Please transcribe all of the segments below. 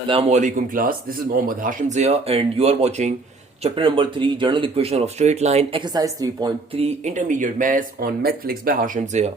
Assalamualaikum class. This is Mohammad Hashim Zia and you are watching chapter number 3 General Equation of Straight Line exercise 3.3 Intermediate Maths on Mathflix by Hashim Zia.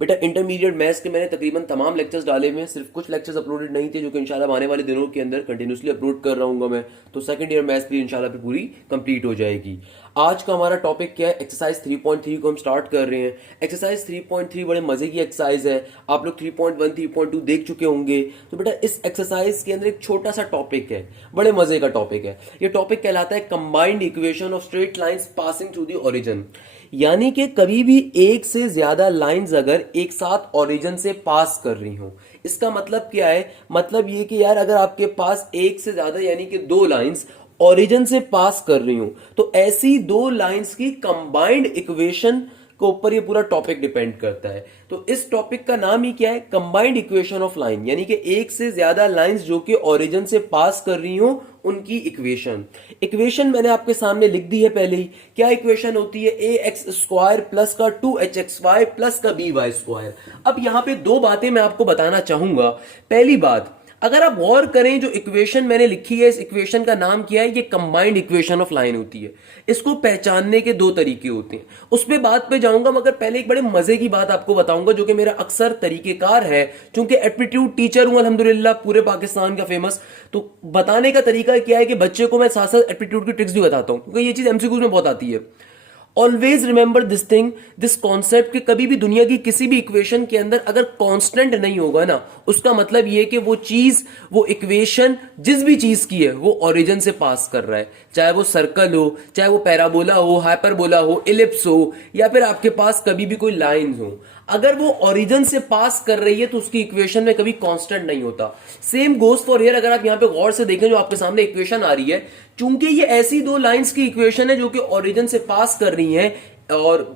बेटा intermediate maths के मैंने तकरीबन तमाम lectures डाले हुए हैं, सिर्फ कुछ लेक्चर्स अपलोडेड नहीं थे जो कि इंशाल्लाह आने वाले दिनों के अंदर कंटिन्यूसली अपलोड कर रहा हूँ मैं। तो सेकंड ईयर मैथ्स भी इंशाल्लाह पे पूरी कंप्लीट हो जाएगी। आज का हमारा टॉपिक क्या है? एक्सरसाइज 3.3 को हम स्टार्ट कर रहे हैं। एक्सरसाइज 3.3 बड़े मजे की एक्सरसाइज है, आप लोग 3.1 3.2 देख चुके होंगे। तो बेटा इस एक्सरसाइज के अंदर एक छोटा सा टॉपिक है, बड़े मजे का टॉपिक है। ये टॉपिक कहलाता है combined equation of straight lines passing through the origin. यानी कि कभी भी एक से ज्यादा लाइंस अगर एक साथ ओरिजिन से पास कर रही हो, इसका मतलब क्या है? मतलब ये कि यार अगर आपके पास एक से ज्यादा यानी कि दो लाइंस ओरिजिन से पास कर रही हूं तो ऐसी दो लाइंस की कंबाइंड इक्वेशन के ऊपर ये पूरा टॉपिक डिपेंड करता है। तो इस टॉपिक का नाम ही क्या है? कंबाइंड इक्वेशन ऑफ लाइन, यानी कि एक से ज्यादा लाइंस जो कि ओरिजिन से पास कर रही हूं उनकी इक्वेशन मैंने आपके सामने लिख दी है पहले ही। क्या इक्वेशन होती है? ए एक्स स्क्वायर प्लस का 2hxy प्लस का by स्क्वायर। अब यहां पे दो बातें मैं आपको बताना चाहूंगा। पहली बात, अगर आप गौर करें जो इक्वेशन मैंने लिखी है, इस इक्वेशन का नाम क्या है? ये कंबाइंड इक्वेशन ऑफ लाइन होती है। इसको पहचानने के दो तरीके होते हैं, उस पे बात पे जाऊंगा, मगर पहले एक बड़े मजे की बात आपको बताऊंगा जो कि मेरा अक्सर तरीकेकार है। चूंकि एप्टीट्यूड टीचर हूं अल्हम्दुलिल्लाह पूरे पाकिस्तान का फेमस, तो बताने का तरीका क्या है कि बच्चे को मैं साथ साथ एप्टीट्यूड की ट्रिक्स भी बताता हूं, क्योंकि ये चीज एमसीक्यूज में बहुत आती है। Always remember this thing, this concept कि कभी भी दुनिया की किसी भी इक्वेशन के अंदर अगर कांस्टेंट नहीं होगा ना, उसका मतलब ये कि वो चीज, वो इक्वेशन जिस भी चीज की है वो ओरिजिन से पास कर रहा है। चाहे वो सर्कल हो, चाहे वो पैराबोला हो, हाइपरबोला हो, इलिप्स हो, या फिर आपके पास कभी भी कोई लाइंस हो, अगर वो ओरिजिन से पास कर रही है तो उसकी इक्वेशन में कभी कांस्टेंट नहीं होता। Same goes for here. अगर आप यहां पे गौर से देखें जो आपके सामने इक्वेशन आ रही है, चूंकि ये ऐसी दो लाइंस की इक्वेशन है जो कि ओरिजिन से पास कर रही हैं और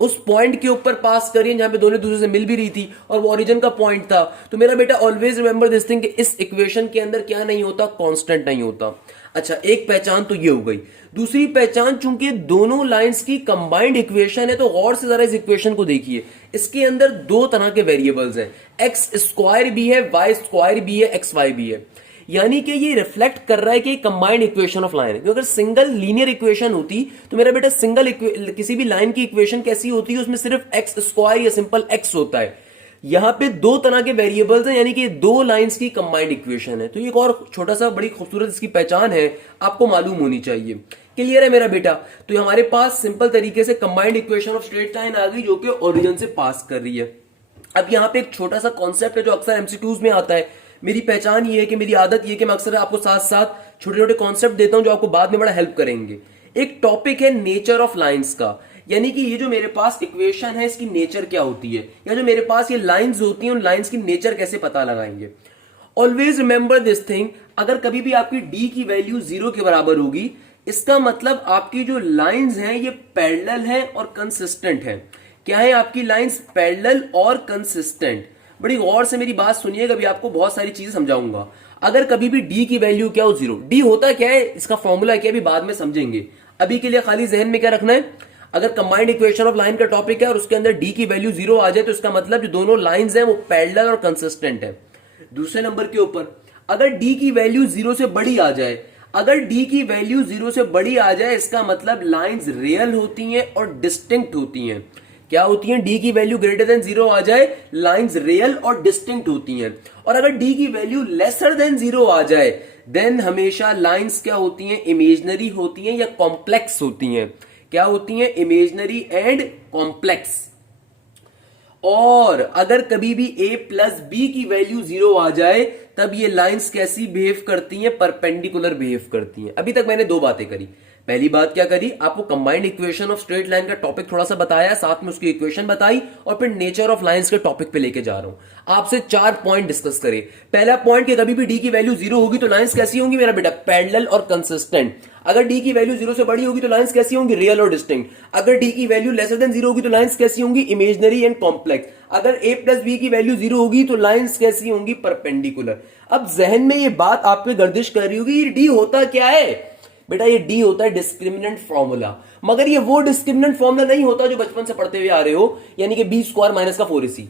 उस पॉइंट के ऊपर पास कर रही है जहां पे दोनों दूसरे से मिल भी रही थी और वो ओरिजिन का पॉइंट था, तो मेरा बेटा ऑलवेज रिमेंबर दिस थिंग कि इस इक्वेशन के अंदर क्या नहीं होता? कांस्टेंट नहीं होता। अच्छा, एक पहचान तो ये हो गई। दूसरी पहचान, चूंकि दोनों लाइंस की कंबाइंड इक्वेशन है तो गौर से जरा इस इक्वेशन को देखिए। इसके अंदर दो तरह के वेरिएबल्स हैं, एक्स स्क्वायर भी है, वाई स्क्वायर भी है, एक्स वाई भी है। यानी कि ये रिफ्लेक्ट कर रहा है कि कंबाइंड इक्वेशन ऑफ लाइन है। अगर सिंगल लीनियर इक्वेशन होती तो मेरा बेटा किसी भी लाइन की इक्वेशन कैसी होती है? उसमें सिर्फ एक्स स्क्वायर या सिंपल एक्स होता है। यहां पे दो तरह के वेरिएबल्स हैं, यानी कि दो लाइंस की कंबाइंड इक्वेशन है। तो ये एक और छोटा सा बड़ी खूबसूरत इसकी पहचान है, आपको मालूम होनी चाहिए। क्लियर है मेरा बेटा? तो हमारे पास सिंपल तरीके से combined equation of straight line आ गई जो कि ओरिजिन से पास कर रही है। अब यहां पे एक छोटा सा कॉन्सेप्ट है जो अक्सर एमसीक्यूज में आता है। मेरी पहचान ये है कि मेरी आदत ये है कि मैं अक्सर आपको साथ साथ छोटे छोटे कॉन्सेप्ट देता हूं जो आपको बाद में बड़ा हेल्प करेंगे। एक टॉपिक है नेचर ऑफ लाइंस का, यानी कि ये जो मेरे पास इक्वेशन है इसकी नेचर क्या होती है, या जो मेरे पास ये लाइंस होती हैं उन लाइंस की नेचर कैसे पता लगाएंगे। ऑलवेज रिमेंबर दिस थिंग, अगर कभी भी आपकी डी की वैल्यू 0 के बराबर होगी, इसका मतलब आपकी जो लाइंस हैं ये पैरेलल है और कंसिस्टेंट है। क्या है आपकी लाइंस? पैरेलल और कंसिस्टेंट। बड़ी गौर से मेरी बात सुनिएगा, अभी आपको बहुत सारी चीजें समझाऊंगा। अगर कभी भी डी की वैल्यू क्या हो? 0। डी होता क्या है, इसका फॉर्मूला क्या है, अभी बाद में समझेंगे। अभी के लिए खाली जहन में क्या रखना है? अगर कंबाइंड इक्वेशन ऑफ लाइन का टॉपिक है और उसके अंदर डी की वैल्यू 0 आ जाए तो इसका मतलब जो दोनों लाइंस हैं वो पैरेलल और कंसिस्टेंट है। दूसरे नंबर के ऊपर, अगर डी की वैल्यू 0 से बड़ी आ जाए, अगर डी की वैल्यू 0 से बड़ी आ जाए इसका मतलब लाइंस रियल होती हैं और डिस्टिंक्ट होती हैं। क्या होती हैं? डी की वैल्यू ग्रेटर देन 0 आ जाए, लाइंस रियल और डिस्टिंक्ट होती हैं। और अगर डी की वैल्यू लेसर देन 0 आ जाए देन हमेशा लाइंस क्या होती हैं? इमेजनरी होती हैं या कॉम्प्लेक्स होती हैं। क्या होती हैं? Imaginary and complex. और अगर कभी भी a प्लस बी की वैल्यू 0 आ जाए तब ये लाइंस कैसी बिहेव करती हैं? परपेंडिकुलर बिहेव करती हैं। अभी तक मैंने दो बातें करी। पहली बात क्या करी? आपको combined equation of straight line का टॉपिक थोड़ा सा बताया, साथ में उसकी इक्वेशन बताई, और फिर नेचर ऑफ लाइंस के टॉपिक पे लेके जा रहा हूं। आपसे 4 पॉइंट डिस्कस करे। पहला पॉइंट कि कभी भी डी की वैल्यू 0 होगी तो लाइंस कैसी होंगी मेरा बेटा? पैरेलल और कंसिस्टेंट। अगर डी की वैल्यू 0 से बड़ी होगी तो लाइंस कैसी होंगी? रियल और डिस्टिंक्ट। अगर डी की वैल्यू लेसर देन 0 होगी तो लाइंस कैसी होंगी? Imaginary and complex. अगर a प्लस बी की वैल्यू 0 होगी तो लाइंस कैसी होंगी? परपेंडिकुलर। अब जहन में ये बात आप पे गर्दिश कर रही होगी, ये डी होता क्या है? बेटा ये डी होता है डिस्क्रिमिनेंट फॉर्मूला, मगर ये वो डिस्क्रिमिनेंट फॉर्मूला नहीं होता जो बचपन से पढ़ते हुए आ रहे हो, यानी कि बी स्क्वायर माइनस का 4ac।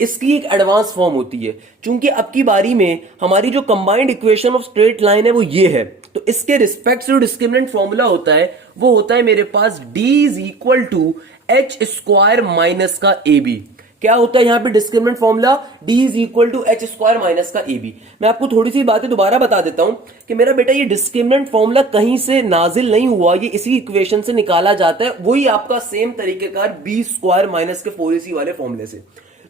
इसकी एक एडवांस फॉर्म होती है। चूंकि अब की बारी में हमारी जो combined equation of straight line है वो ये है, तो इसके रिस्पेक्ट से जो डिस्क्रिमिनेंट फॉर्मूला होता है वो होता है मेरे पास d is equal to h square minus का ए बी। क्या होता है यहां पे discriminant formula? d is equal to h square minus का ए बी। मैं आपको थोड़ी सी बातें दोबारा बता देता हूं कि मेरा बेटा ये डिस्क्रिमिनेंट फॉर्मूला कहीं से नाजिल नहीं हुआ, ये इसी इक्वेशन से निकाला जाता है, वही आपका सेम तरीकेकार बी स्क्वायर माइनस के 4ac वाले फॉर्मूले से।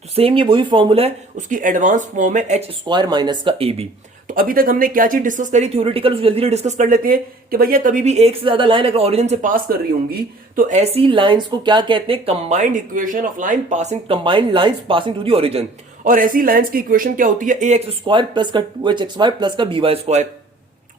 तो सेम ये वही फॉर्मूला है, उसकी एडवांस फॉर्म है एच स्क्वायर माइनस का ए बी। तो अभी तक हमने क्या चीज डिस्कस करी थ्योरेटिकल, उसको जल्दी से डिस्कस कर लेते हैं कि भैया कभी भी एक से ज्यादा लाइन अगर ओरिजिन से पास कर रही होंगी तो ऐसी लाइंस को क्या कहते हैं? Combined equation of line passing, combined lines passing through the origin. और ऐसी लाइंस की इक्वेशन क्या होती है? ए एक्स स्क्वायर प्लस का 2hxy प्लस का बी वाई स्क्वायर।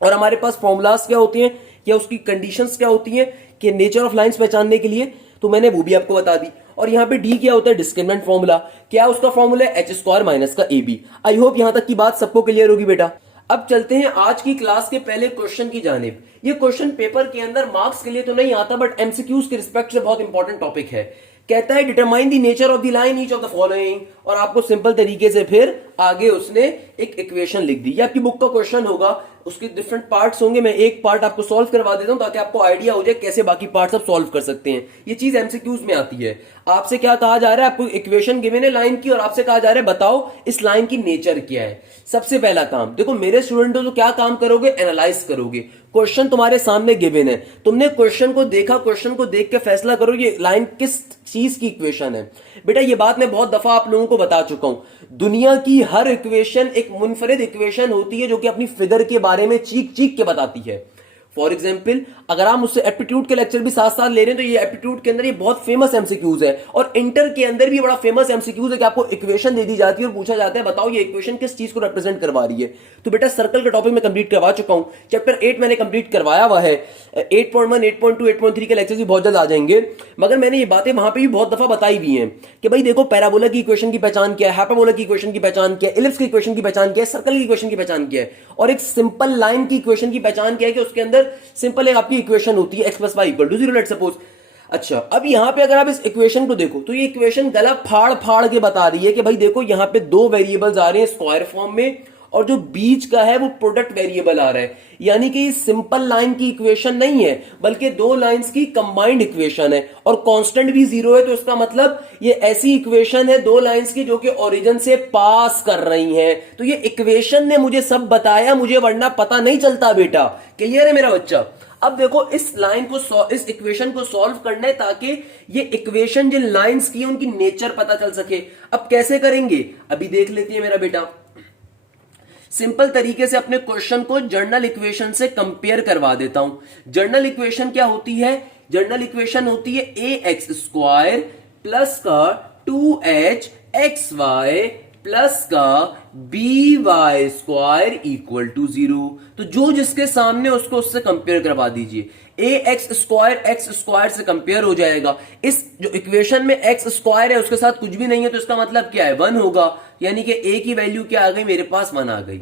और हमारे पास फॉर्मुलास क्या होती हैं या उसकी कंडीशंस क्या होती हैं कि नेचर ऑफ लाइंस पहचानने के लिए, तो मैंने वो भी आपको बता दी। और यहां पे डी क्या होता है? Discriminant formula. क्या उसका फॉर्मूला है? एच स्क्वायर माइनस का ए बी। आई होप यहां तक की बात सबको क्लियर होगी बेटा। अब चलते हैं आज की क्लास के पहले क्वेश्चन की जानिब। ये क्वेश्चन पेपर के अंदर मार्क्स के लिए तो नहीं आता, बट एमसीक्यूज के रिस्पेक्ट से बहुत इंपॉर्टेंट टॉपिक है। कहता है determine the nature of the line each of the following, और आपको सिंपल तरीके से फिर आगे उसने एक इक्वेशन लिख दी। ये आपकी बुक का क्वेश्चन होगा, उसके डिफरेंट पार्ट्स होंगे। मैं एक पार्ट आपको सॉल्व करवा देता हूं ताकि आपको आइडिया हो जाए कैसे बाकी पार्ट्स आप सॉल्व कर सकते हैं। ये चीज एमसीक्यूज में आती है। आपसे क्या कहा जा रहा है? आपको इक्वेशन गिवन है लाइन की और आपसे कहा जा रहा है बताओ इस लाइन की नेचर क्या है। सबसे पहला काम देखो मेरे स्टूडेंटों, तो क्या काम करोगे? एनालाइज करोगे। क्वेश्चन तुम्हारे सामने गिवन है, तुमने क्वेश्चन को देखा, क्वेश्चन को देख के फैसला करो ये लाइन किस चीज की इक्वेशन है। बेटा ये बात मैं बहुत दफा आप लोगों को बता चुका हूं, दुनिया की हर इक्वेशन एक मुनफरिद इक्वेशन होती है जो कि अपनी फिगर के बारे में चीख चीख के बताती है। फॉर एग्जाम्पल अगर आप मुझसे एप्टीट्यूड के लेक्चर भी साथ साथ ले रहे हैं तो ये एप्टीट्यूड के अंदर ये बहुत फेमस एमसीक्यूज है, और इंटर के अंदर भी बड़ा फेमस एमसीक्यूज है कि आपको इक्वेशन दे दी जाती है और पूछा जाता है बताओ ये इक्वेशन किस चीज को रिप्रेजेंट करवा रही है। तो बेटा सर्कल का टॉपिक मैं कंप्लीट करवा चुका हूं, चैप्टर 8 मैंने कंप्लीट करवाया हुआ है। 8.1, 8.2, 8.3 के लेक्चर भी बहुत जल्द आ जाएंगे, मगर मैंने ये बातें वहां पर भी बहुत दफा बताई भी है कि भाई देखो पैराबोला की इक्वेशन की पहचान क्या है, हाइपरबोला की इक्वेशन की पहचान क्या है, इलिप्स की इक्वेशन की पहचान क्या है, सर्कल की इक्वेशन की पहचान क्या है, और एक सिंपल लाइन की इक्वेशन की पहचान क्या है कि उसके अंदर सिंपल आपकी इक्वेशन होती है x plus y equal to 0, let's suppose. अच्छा अब यहां पे अगर आप इस इक्वेशन को देखो तो ये इक्वेशन गला फाड़ फाड़ के बता रही है कि भाई देखो यहां पे दो वेरिएबल्स आ रहे हैं स्क्वायर फॉर्म में, और जो बीच का है वो प्रोडक्ट वेरिएबल आ रहा है। यानी कि ये सिंपल लाइन की इक्वेशन नहीं है बल्कि दो लाइंस की कंबाइंड इक्वेशन है, और कांस्टेंट भी 0 है। तो इसका मतलब ये ऐसी इक्वेशन है दो लाइंस की जो कि ओरिजिन से पास कर रही हैं। तो ये इक्वेशन ने मुझे सब बताया, मुझे वरना पता नहीं चलता बेटा। क्लियर है मेरा बच्चा? अब देखो इस लाइन को, इस इक्वेशन को सॉल्व करना है ताकि ये इक्वेशन जिन लाइंस की उनकी नेचर पता चल सके। अब कैसे करेंगे अभी देख लेते हैं मेरा बेटा। सिंपल तरीके से अपने क्वेश्चन को जर्नल इक्वेशन से कंपेयर करवा देता हूं। जर्नल इक्वेशन क्या होती है? जर्नल इक्वेशन होती है ए एक्स स्क्वायर प्लस का 2hxy प्लस का b y square equal to 0। तो जो जिसके सामने उसको उससे कंपेयर करवा दीजिए। ए एक्स स्क्वायर से कंपेयर हो जाएगा। इस जो इक्वेशन में एक्स स्क्वायर है उसके साथ कुछ भी नहीं है, तो इसका मतलब क्या है? 1 होगा, यानी कि ए की वैल्यू क्या आ गई? मेरे पास 1 आ गई।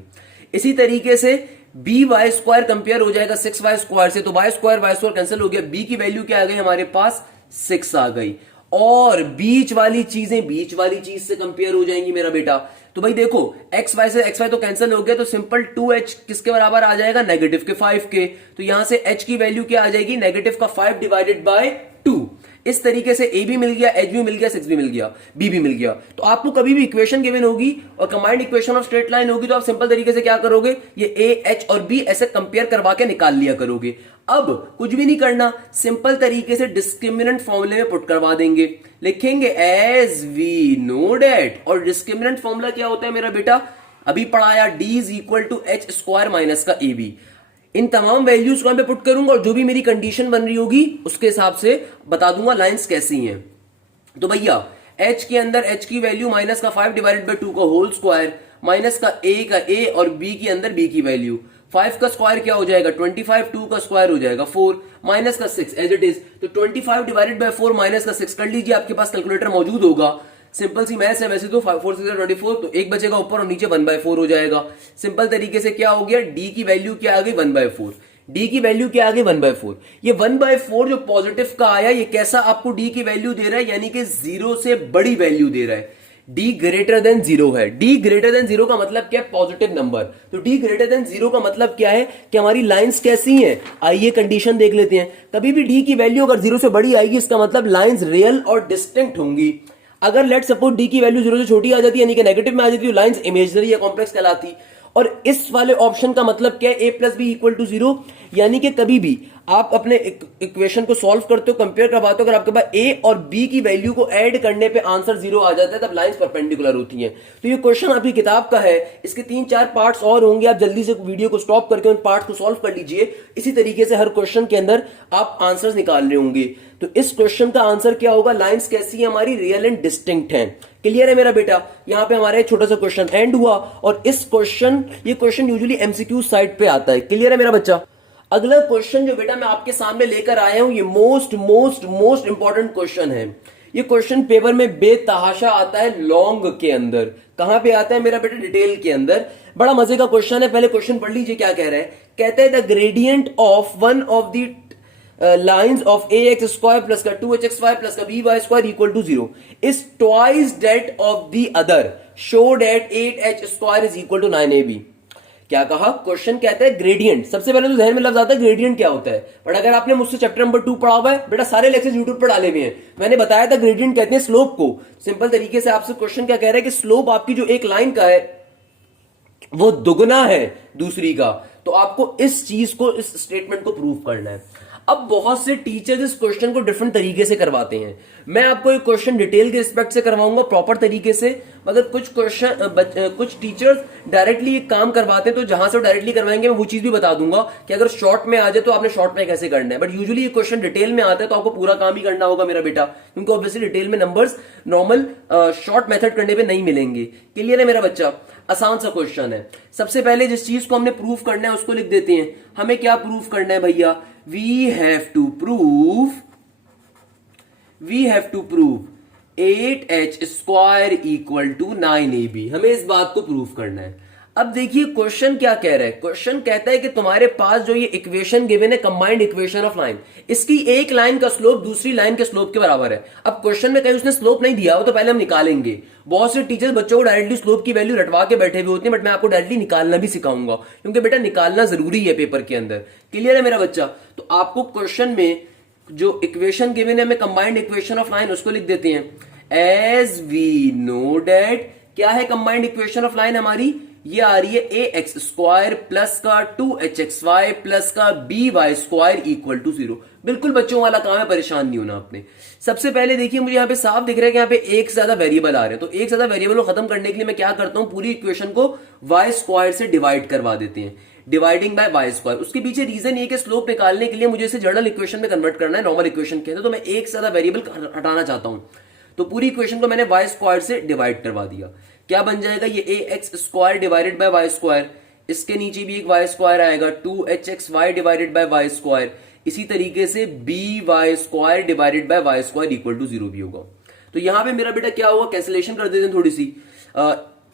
इसी तरीके से बी वाई स्क्वायर कंपेयर हो जाएगा 6y स्क्वायर से, तो वाई स्क्वायर कैंसिल हो गया, बी की वैल्यू क्या आ गई? हमारे पास 6 आ गई। और बीच वाली चीजें बीच वाली चीज से कंपेयर हो जाएंगी मेरा बेटा। तो भाई देखो एक्स वाई से एक्स वाई तो कैंसिल हो गया, तो सिंपल 2h किसके बराबर आ जाएगा? नेगेटिव के 5 के। तो यहां से h की वैल्यू क्या आ जाएगी? नेगेटिव का 5 डिवाइडेड बाय 2। इस तरीके से a भी मिल गया, h भी मिल गया, 6 भी मिल गया, b भी मिल गया। तो आपको कभी भी इक्वेशन गिवन होगी और combined equation of straight line होगी तो आप सिंपल तरीके से क्या करोगे? ये a, h और b ऐसे कंपेयर करवा के निकाल लिया करोगे। अब कुछ भी नहीं करना, सिंपल तरीके से डिस्क्रिमिनेंट फॉर्मूले में पुट करवा देंगे। लिखेंगे एज वी नो डेट, और डिस्क्रिमिनेंट फॉर्मूला क्या होता है मेरा बेटा? अभी पढ़ाया, d is equal to h square minus का ए बी। इन तमाम वैल्यूज को मैं पुट करूंगा और जो भी मेरी कंडीशन बन रही होगी उसके हिसाब से बता दूंगा लाइंस कैसी हैं। तो भैया h के अंदर h की वैल्यू माइनस का 5 डिवाइडेड बाय 2 का होल स्क्वायर, माइनस का a और b के अंदर b की वैल्यू। 5 का स्क्वायर क्या हो जाएगा? 25, 2 का स्क्वायर हो जाएगा 4, माइनस का 6 एज इट इज। तो 25 डिवाइडेड बाय 4 माइनस का 6 कर लीजिए, आपके पास कैलकुलेटर मौजूद होगा। सिंपल सी मैथ्स है वैसे तो। 4 6 24, तो एक बचेगा ऊपर और नीचे 1/4 हो जाएगा। सिंपल तरीके से क्या हो गया? d की वैल्यू क्या आ गई? 1/4। d की वैल्यू क्या आ गई? 1/4। ये 1/4 जो पॉजिटिव का आया, ये कैसा आपको d की वैल्यू दे रहा है? यानी कि 0 से बड़ी वैल्यू दे रहा है। डी ग्रेटर देन जीरो है। डी ग्रेटर देन जीरो का मतलब क्या है? Positive number. तो डी ग्रेटर देन जीरो का मतलब क्या है कि हमारी लाइंस कैसी हैं? आइए कंडीशन देख लेते हैं। कभी भी डी की वैल्यू अगर जीरो से बड़ी आएगी इसका मतलब लाइंस रियल और डिस्टिंक्ट होंगी। अगर लेट सपोज डी की वैल्यू जीरो से छोटी आ जाती है यानी कि नेगेटिव में आ जाती है, लाइंस इमेजिनरी या कॉम्प्लेक्स कहलाती। और इस वाले ऑप्शन का मतलब क्या है? A plus B equal to zero, यानी कि कभी भी आप अपने इक्वेशन को सॉल्व करते हो, कंपेयर करवाते हो, अगर आपके पास ए और बी की वैल्यू को ऐड करने पे आंसर जीरो आ जाता है तब लाइंस परपेंडिकुलर होती हैं। तो ये क्वेश्चन आपकी किताब का है, इसके 3-4 पार्ट्स और होंगे, आप जल्दी से वीडियो को स्टॉप करके उन पार्ट्स को सॉल्व कर लीजिए। इसी तरीके से हर क्वेश्चन के अंदर आप आंसर्स निकाल रहे होंगे। तो इस क्वेश्चन का आंसर क्या होगा? लाइंस कैसी है हमारी? रियल एंड डिस्टिंक्ट है। क्लियर है मेरा बेटा? यहां पे हमारा एक छोटा सा क्वेश्चन एंड हुआ और ये क्वेश्चन यूजुअली एमसीक्यू साइड पे आता है। क्लियर है मेरा बच्चा? अगला क्वेश्चन जो बेटा मैं आपके सामने लेकर आया हूं, ये most most most important question है। ये क्वेश्चन पेपर में बेतहाशा आता है लॉन्ग के अंदर। कहां पे आता है मेरा बेटा? डिटेल के अंदर। बड़ा मजे का क्वेश्चन है, पहले क्वेश्चन पढ़ लीजिए क्या कह रहा है। कहते हैं the gradient of one of the lines of ax square plus का 2hxy plus का by square equal to 0 is twice that of the other. Show that 8h square is equal to 9ab. क्या कहा? Question कहता है gradient. सबसे पहले तो ध्यान में लफ्ज आता है ग्रेडियंट क्या होता है। बट अगर आपने मुझसे चैप्टर नंबर 2 पढ़ा हुआ है बेटा, सारे लेक्चर यूट्यूब पर डाले हुए हैं, मैंने बताया था ग्रेडियंट कहते हैं स्लोप को। सिंपल तरीके से आपसे क्वेश्चन क्या कह रहा है कि स्लोप आपकी जो एक लाइन का है वो दुगना है दूसरी का। तो आपको इस चीज को, इस स्टेटमेंट को प्रूव करना है। अब बहुत से टीचर्स इस क्वेश्चन को डिफरेंट तरीके से करवाते हैं। मैं आपको एक क्वेश्चन डिटेल के रिस्पेक्ट से करवाऊंगा प्रॉपर तरीके से, मगर कुछ टीचर्स डायरेक्टली एक काम करवाते हैं, तो जहां से डायरेक्टली करवाएंगे मैं वो चीज भी बता दूंगा कि अगर शॉर्ट में आ जाए तो आपने शॉर्ट में कैसे करना है। बट यूजुअली ये क्वेश्चन डिटेल में आता है तो आपको पूरा काम ही करना होगा मेरा बेटा, क्योंकि ऑब्वियसली डिटेल में नंबर्स नॉर्मल शॉर्ट मेथड करने पे नहीं मिलेंगे। क्लियर है मेरा बच्चा? आसान सा क्वेश्चन है। सबसे पहले जिस चीज को हमने प्रूव करना है उसको लिख देते हैं। हमें क्या प्रूव करना है भैया? We have to prove 8h square equal to 9ab। हमें इस बात को प्रूव करना है। अब देखिए क्वेश्चन क्या कह रहा है। क्वेश्चन कहता है कि तुम्हारे पास जो ये इक्वेशन गिवन है, कंबाइंड इक्वेशन ऑफ लाइन, इसकी एक लाइन का स्लोप दूसरी लाइन के स्लोप के बराबर है। अब क्वेश्चन में कहीं उसने स्लोप नहीं दिया हो तो पहले हम निकालेंगे। बहुत से टीचर्स बच्चों को डायरेक्टली स्लोप की वैल्यू रटवा के बैठे हुए होते हैं, बट मैं आपको डायरेक्टली निकालना भी सिखाऊंगा, क्योंकि बेटा निकालना जरूरी है पेपर के अंदर। क्लियर है मेरा बच्चा? तो आपको क्वेश्चन में जो इक्वेशन गिवन है, हमें कंबाइंड इक्वेशन ऑफ लाइन, उसको लिख देते हैं। एज वी नो डेट क्या है कंबाइंड इक्वेशन ऑफ लाइन हमारी? ये आ रही है ए एक्स स्क्वायर प्लस का 2hxy प्लस का by स्क्वायर इक्वल टू 0। बिल्कुल बच्चों वाला काम है, परेशान नहीं होना आपने। सबसे पहले देखिए मुझे यहाँ पे साफ दिख रहा है कि यहाँ पे एक से ज्यादा वेरिएबल आ रहे हैं, तो एक से ज्यादा वेरिएबल को खत्म करने के लिए मैं क्या करता हूं, पूरी इक्वेशन को y स्क्वायर से डिवाइड करवा देते हैं। Dividing by y square. उसके पीछे रीजन ये कि स्लोप निकालने के लिए मुझे इसे जनरल इक्वेशन में कन्वर्ट करना है, नॉर्मल इक्वेशन के अंदर। तो मैं एक से ज्यादा वेरिएबल हटाना चाहता हूं, तो पूरी इक्वेशन को मैंने y स्क्वायर से डिवाइड करवा दिया। क्या बन जाएगा? ये A X square divided by Y square, इसके नीचे भी एक वाई स्क्वायर आएगा, 2hxy divided by Y square. इसी तरीके से by square divided by Y square equal to 0 भी होगा। तो यहां पे मेरा बेटा क्या होगा? कैंसिलेशन कर देते हैं थोड़ी सी।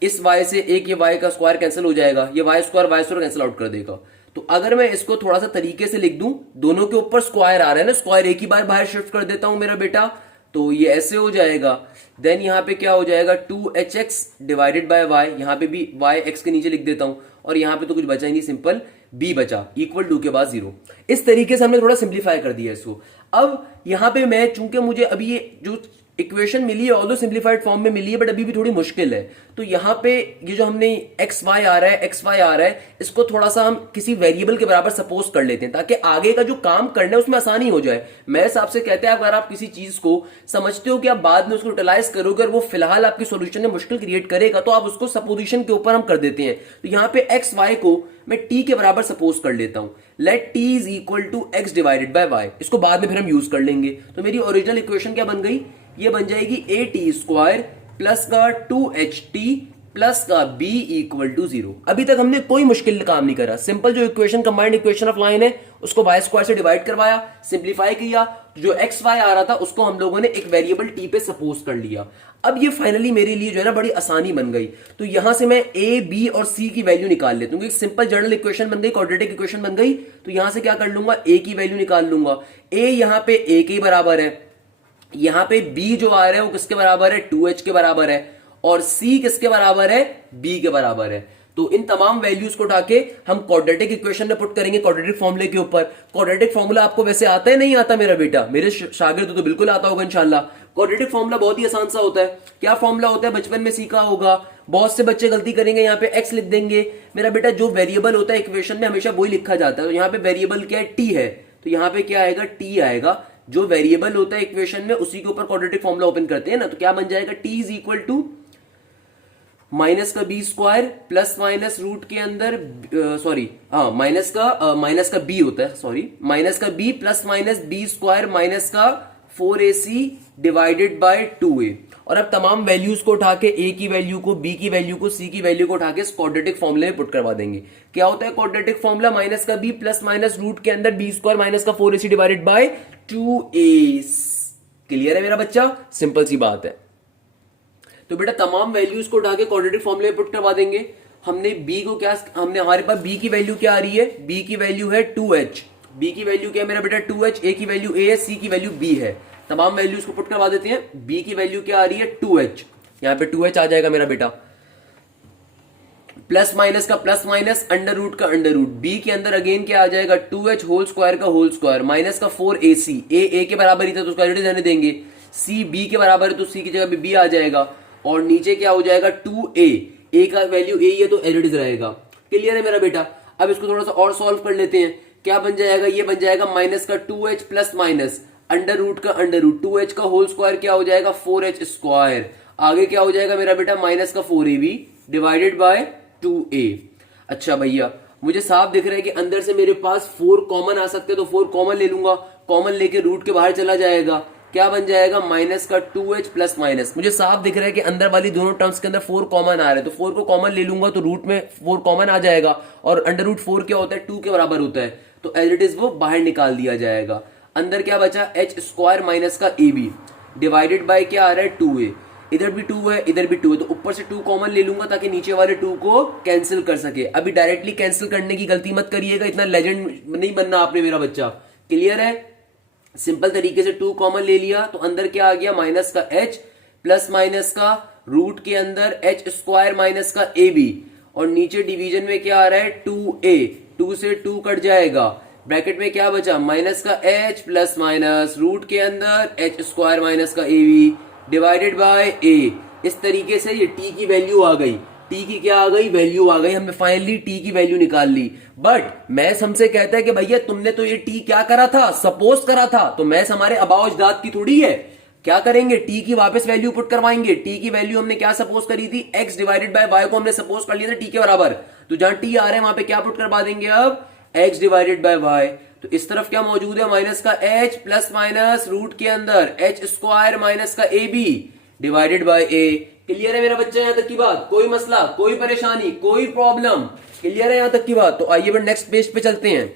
इस y से एक ये y का स्क्वायर कैंसिल हो जाएगा, ये वाई स्क्वायर कैंसिल आउट कर देगा। तो अगर मैं इसको थोड़ा सा तरीके से लिख दूं, दोनों के ऊपर स्क्वायर आ रहा है ना, स्क्वायर एक ही बार बाहर शिफ्ट कर देता हूं मेरा बेटा, तो ये ऐसे हो जाएगा। देन यहां पे क्या हो जाएगा? 2hx डिवाइडेड बाय y, यहां पे भी y x के नीचे लिख देता हूं, और यहां पे तो कुछ बचा ही नहीं, सिंपल b बचा इक्वल टू के बाद 0। इस तरीके से हमने थोड़ा सिंप्लीफाई कर दिया इसको। अब यहां पे मैं, चूंकि मुझे अभी ये जो इक्वेशन मिली है ऑल्दो सिंप्लीफाइड फॉर्म में मिली है, बट अभी भी थोड़ी मुश्किल है, तो यहां पे ये जो हमने xy आ रहा है, इसको थोड़ा सा हम किसी वेरिएबल के बराबर सपोज कर लेते हैं, ताकि आगे का जो काम करना है उसमें आसानी हो जाए। मैं आपसे कहते हैं अगर आप किसी चीज को समझते हो कि आप बाद में उसको यूटिलाइज करोगे और वो फिलहाल आपके सोल्यूशन में मुश्किल क्रिएट करेगा, तो आप उसको सपोजिशन के ऊपर हम कर देते हैं। तो यहां पे xy को मैं t के बराबर सपोज कर लेता हूं। Let t is equal to x divided by y। इसको बाद में फिर हम यूज कर लेंगे। तो मेरी ओरिजिनल इक्वेशन क्या बन गई? ये बन जाएगी at स्क्वायर प्लस का 2ht प्लस का b इक्वल टू 0। अभी तक हमने कोई मुश्किल काम नहीं करा, सिंपल जो equation combined equation of line है उसको y स्क्वायर से डिवाइड करवाया, सिंप्लीफाई किया, जो xy आ रहा था उसको हम लोगों ने एक वेरिएबल t पे सपोज कर लिया। अब ये फाइनली मेरे लिए जो है ना बड़ी आसानी बन गई। तो यहां से मैं a b और c की वैल्यू निकाल लेता हूं। सिंपल जनरल इक्वेशन बन गई, क्वाड्रेटिक इक्वेशन बन गई। तो यहां से क्या कर लूंगा? a की वैल्यू निकाल लूंगा। a यहां पे a के बराबर है, यहां पे b जो आ रहा है वो किसके बराबर है? 2h के बराबर है, और c किसके बराबर है, b के बराबर है। तो इन तमाम वैल्यूज को उठा के हम क्वाड्रेटिक इक्वेशन में पुट करेंगे, क्वाड्रेटिक फॉर्मूले के ऊपर। क्वाड्रेटिक फॉर्मूला आपको वैसे आता है नहीं आता मेरा बेटा, मेरे शागिर्द तो बिल्कुल आता होगा इंशाल्लाह। क्वाड्रेटिक फॉर्मूला बहुत ही आसान सा होता है। क्या फॉर्मूला होता है, बचपन में सीखा होगा, बहुत से बच्चे गलती करेंगे, यहाँ पे x लिख देंगे। मेरा बेटा जो वेरिएबल होता है इक्वेशन में हमेशा वही लिखा जाता है। तो यहाँ पे वेरिएबल क्या है, t है, तो यहाँ पे क्या आएगा, t आएगा। जो वेरिएबल होता है इक्वेशन में उसी के ऊपर क्वाड्रेटिक फॉर्मूला ओपन करते हैं ना, तो क्या बन जाएगा, t is equal to minus का B square plus minus root के अंदर सॉरी माइनस का बी होता है, सॉरी माइनस का B plus minus B square minus का 4ac डिवाइडेड बाय 2a। और अब तमाम वैल्यूज को उठा के a की वैल्यू को, b की वैल्यू को, c की वैल्यू को उठा के क्वाड्रेटिक फॉर्मूले में पुट करवा देंगे। क्या होता है क्वाड्रेटिक फॉर्मूला, माइनस का b प्लस माइनस रूट के अंदर बी स्क्वायर माइनस का 4ac divided by 2a। Clear है मेरा बच्चा, सिंपल सी बात है। तो बेटा तमाम वैल्यूज को उठा के क्वाड्रेटिक फॉर्मूले में पुट करवा देंगे। हमने b को क्या, हमने हमारे पास b की वैल्यू क्या आ रही है, b की वैल्यू है 2h। b की वैल्यू क्या है मेरा बेटा 2h, a की वैल्यू a है, c की वैल्यू b है। तमाम वैल्यूज को पुट करवा देते हैं। b की वैल्यू क्या आ रही है 2h, यहां पे 2h आ जाएगा मेरा बेटा। प्लस माइनस का प्लस माइनस, अंडर रूट का अंडर रूट, b के अंदर अगेन क्या आ जाएगा 2h होल स्क्वायर का होल स्क्वायर माइनस का 4ac, a के बराबर ही था तो उसका एडिट रहने देंगे, c b के बराबर है तो c की जगह पे b आ जाएगा, और नीचे क्या हो जाएगा 2a, a का वैल्यू a है तो एडिट रहेगा। क्लियर है मेरा बेटा। अब इसको थोड़ा सा और सॉल्व कर लेते हैं। क्या बन जाएगा, ये बन जाएगा माइनस का 2h plus minus under root का अंडर रूट, 2h का होल स्क्वायर क्या हो जाएगा 4h स्क्वायर, आगे क्या हो जाएगा मेरा बेटा माइनस का 4ab डिवाइडेड बाय 2a। अच्छा भैया मुझे साफ दिख रहा है कि अंदर से मेरे पास 4 कॉमन आ सकते हैं, तो 4 कॉमन ले लूंगा, कॉमन लेके रूट के बाहर चला जाएगा, क्या बन जाएगा माइनस का 2h प्लस माइनस। मुझे साफ दिख रहा है कि अंदर वाली दोनों टर्म्स के अंदर 4 कॉमन आ रहे हैं, तो 4 को कॉमन ले लूंगा तो रूट में 4 कॉमन आ जाएगा, और अंडर रूट 4 क्या होता है 2 के बराबर होता है, तो एज इट इज वो बाहर निकाल दिया जाएगा। अंदर क्या बचा h स्क्वायर माइनस का ab डिवाइडेड बाय क्या आ रहा है 2a, इधर भी 2 है इधर भी 2 है, तो ऊपर से 2 कॉमन ले लूंगा ताकि नीचे वाले 2 को कैंसिल कर सके। अभी डायरेक्टली कैंसिल करने की गलती मत करिएगा, इतना लेजेंड नहीं बनना आपने मेरा बच्चा। क्लियर है, सिंपल तरीके से 2 कॉमन ले लिया तो अंदर क्या आ गया माइनस का h प्लस माइनस का रूट के अंदर h स्क्वायर माइनस का ab, और नीचे डिवीजन में क्या आ रहा है 2a, 2 से 2 कट जाएगा, ब्रैकेट में क्या बचा माइनस का h प्लस माइनस रूट के अंदर h स्क्वायर माइनस का ab डिवाइडेड बाय a। इस तरीके से ये t की वैल्यू आ गई, t की क्या आ गई, वैल्यू आ गई, हमने फाइनली t की वैल्यू निकाल ली। बट मैथ्स हमसे कहता है कि भैया तुमने तो ये t क्या करा था, सपोज करा था, तो मैथ्स हमारे अबाव अजदाद की थोड़ी है। क्या करेंगे, t की वापस वैल्यू पुट करवाएंगे। t की वैल्यू हमने क्या सपोज करी थी, x डिवाइडेड बाय y को हमने सपोज कर लिया था t के बराबर, तो जहां t आ रहे हैं वहां पे क्या पुट करवा देंगे अब x डिवाइडेड बाय y। तो इस तरफ क्या मौजूद है माइनस का h प्लस माइनस रूट के अंदर h स्क्वायर माइनस का ab divided by a। Clear है मेरा बच्चा यहां तक की बात, कोई मसला, कोई परेशानी, कोई प्रॉब्लम, क्लियर है यहां तक की बात। तो आइए नेक्स्ट पेज पे चलते हैं।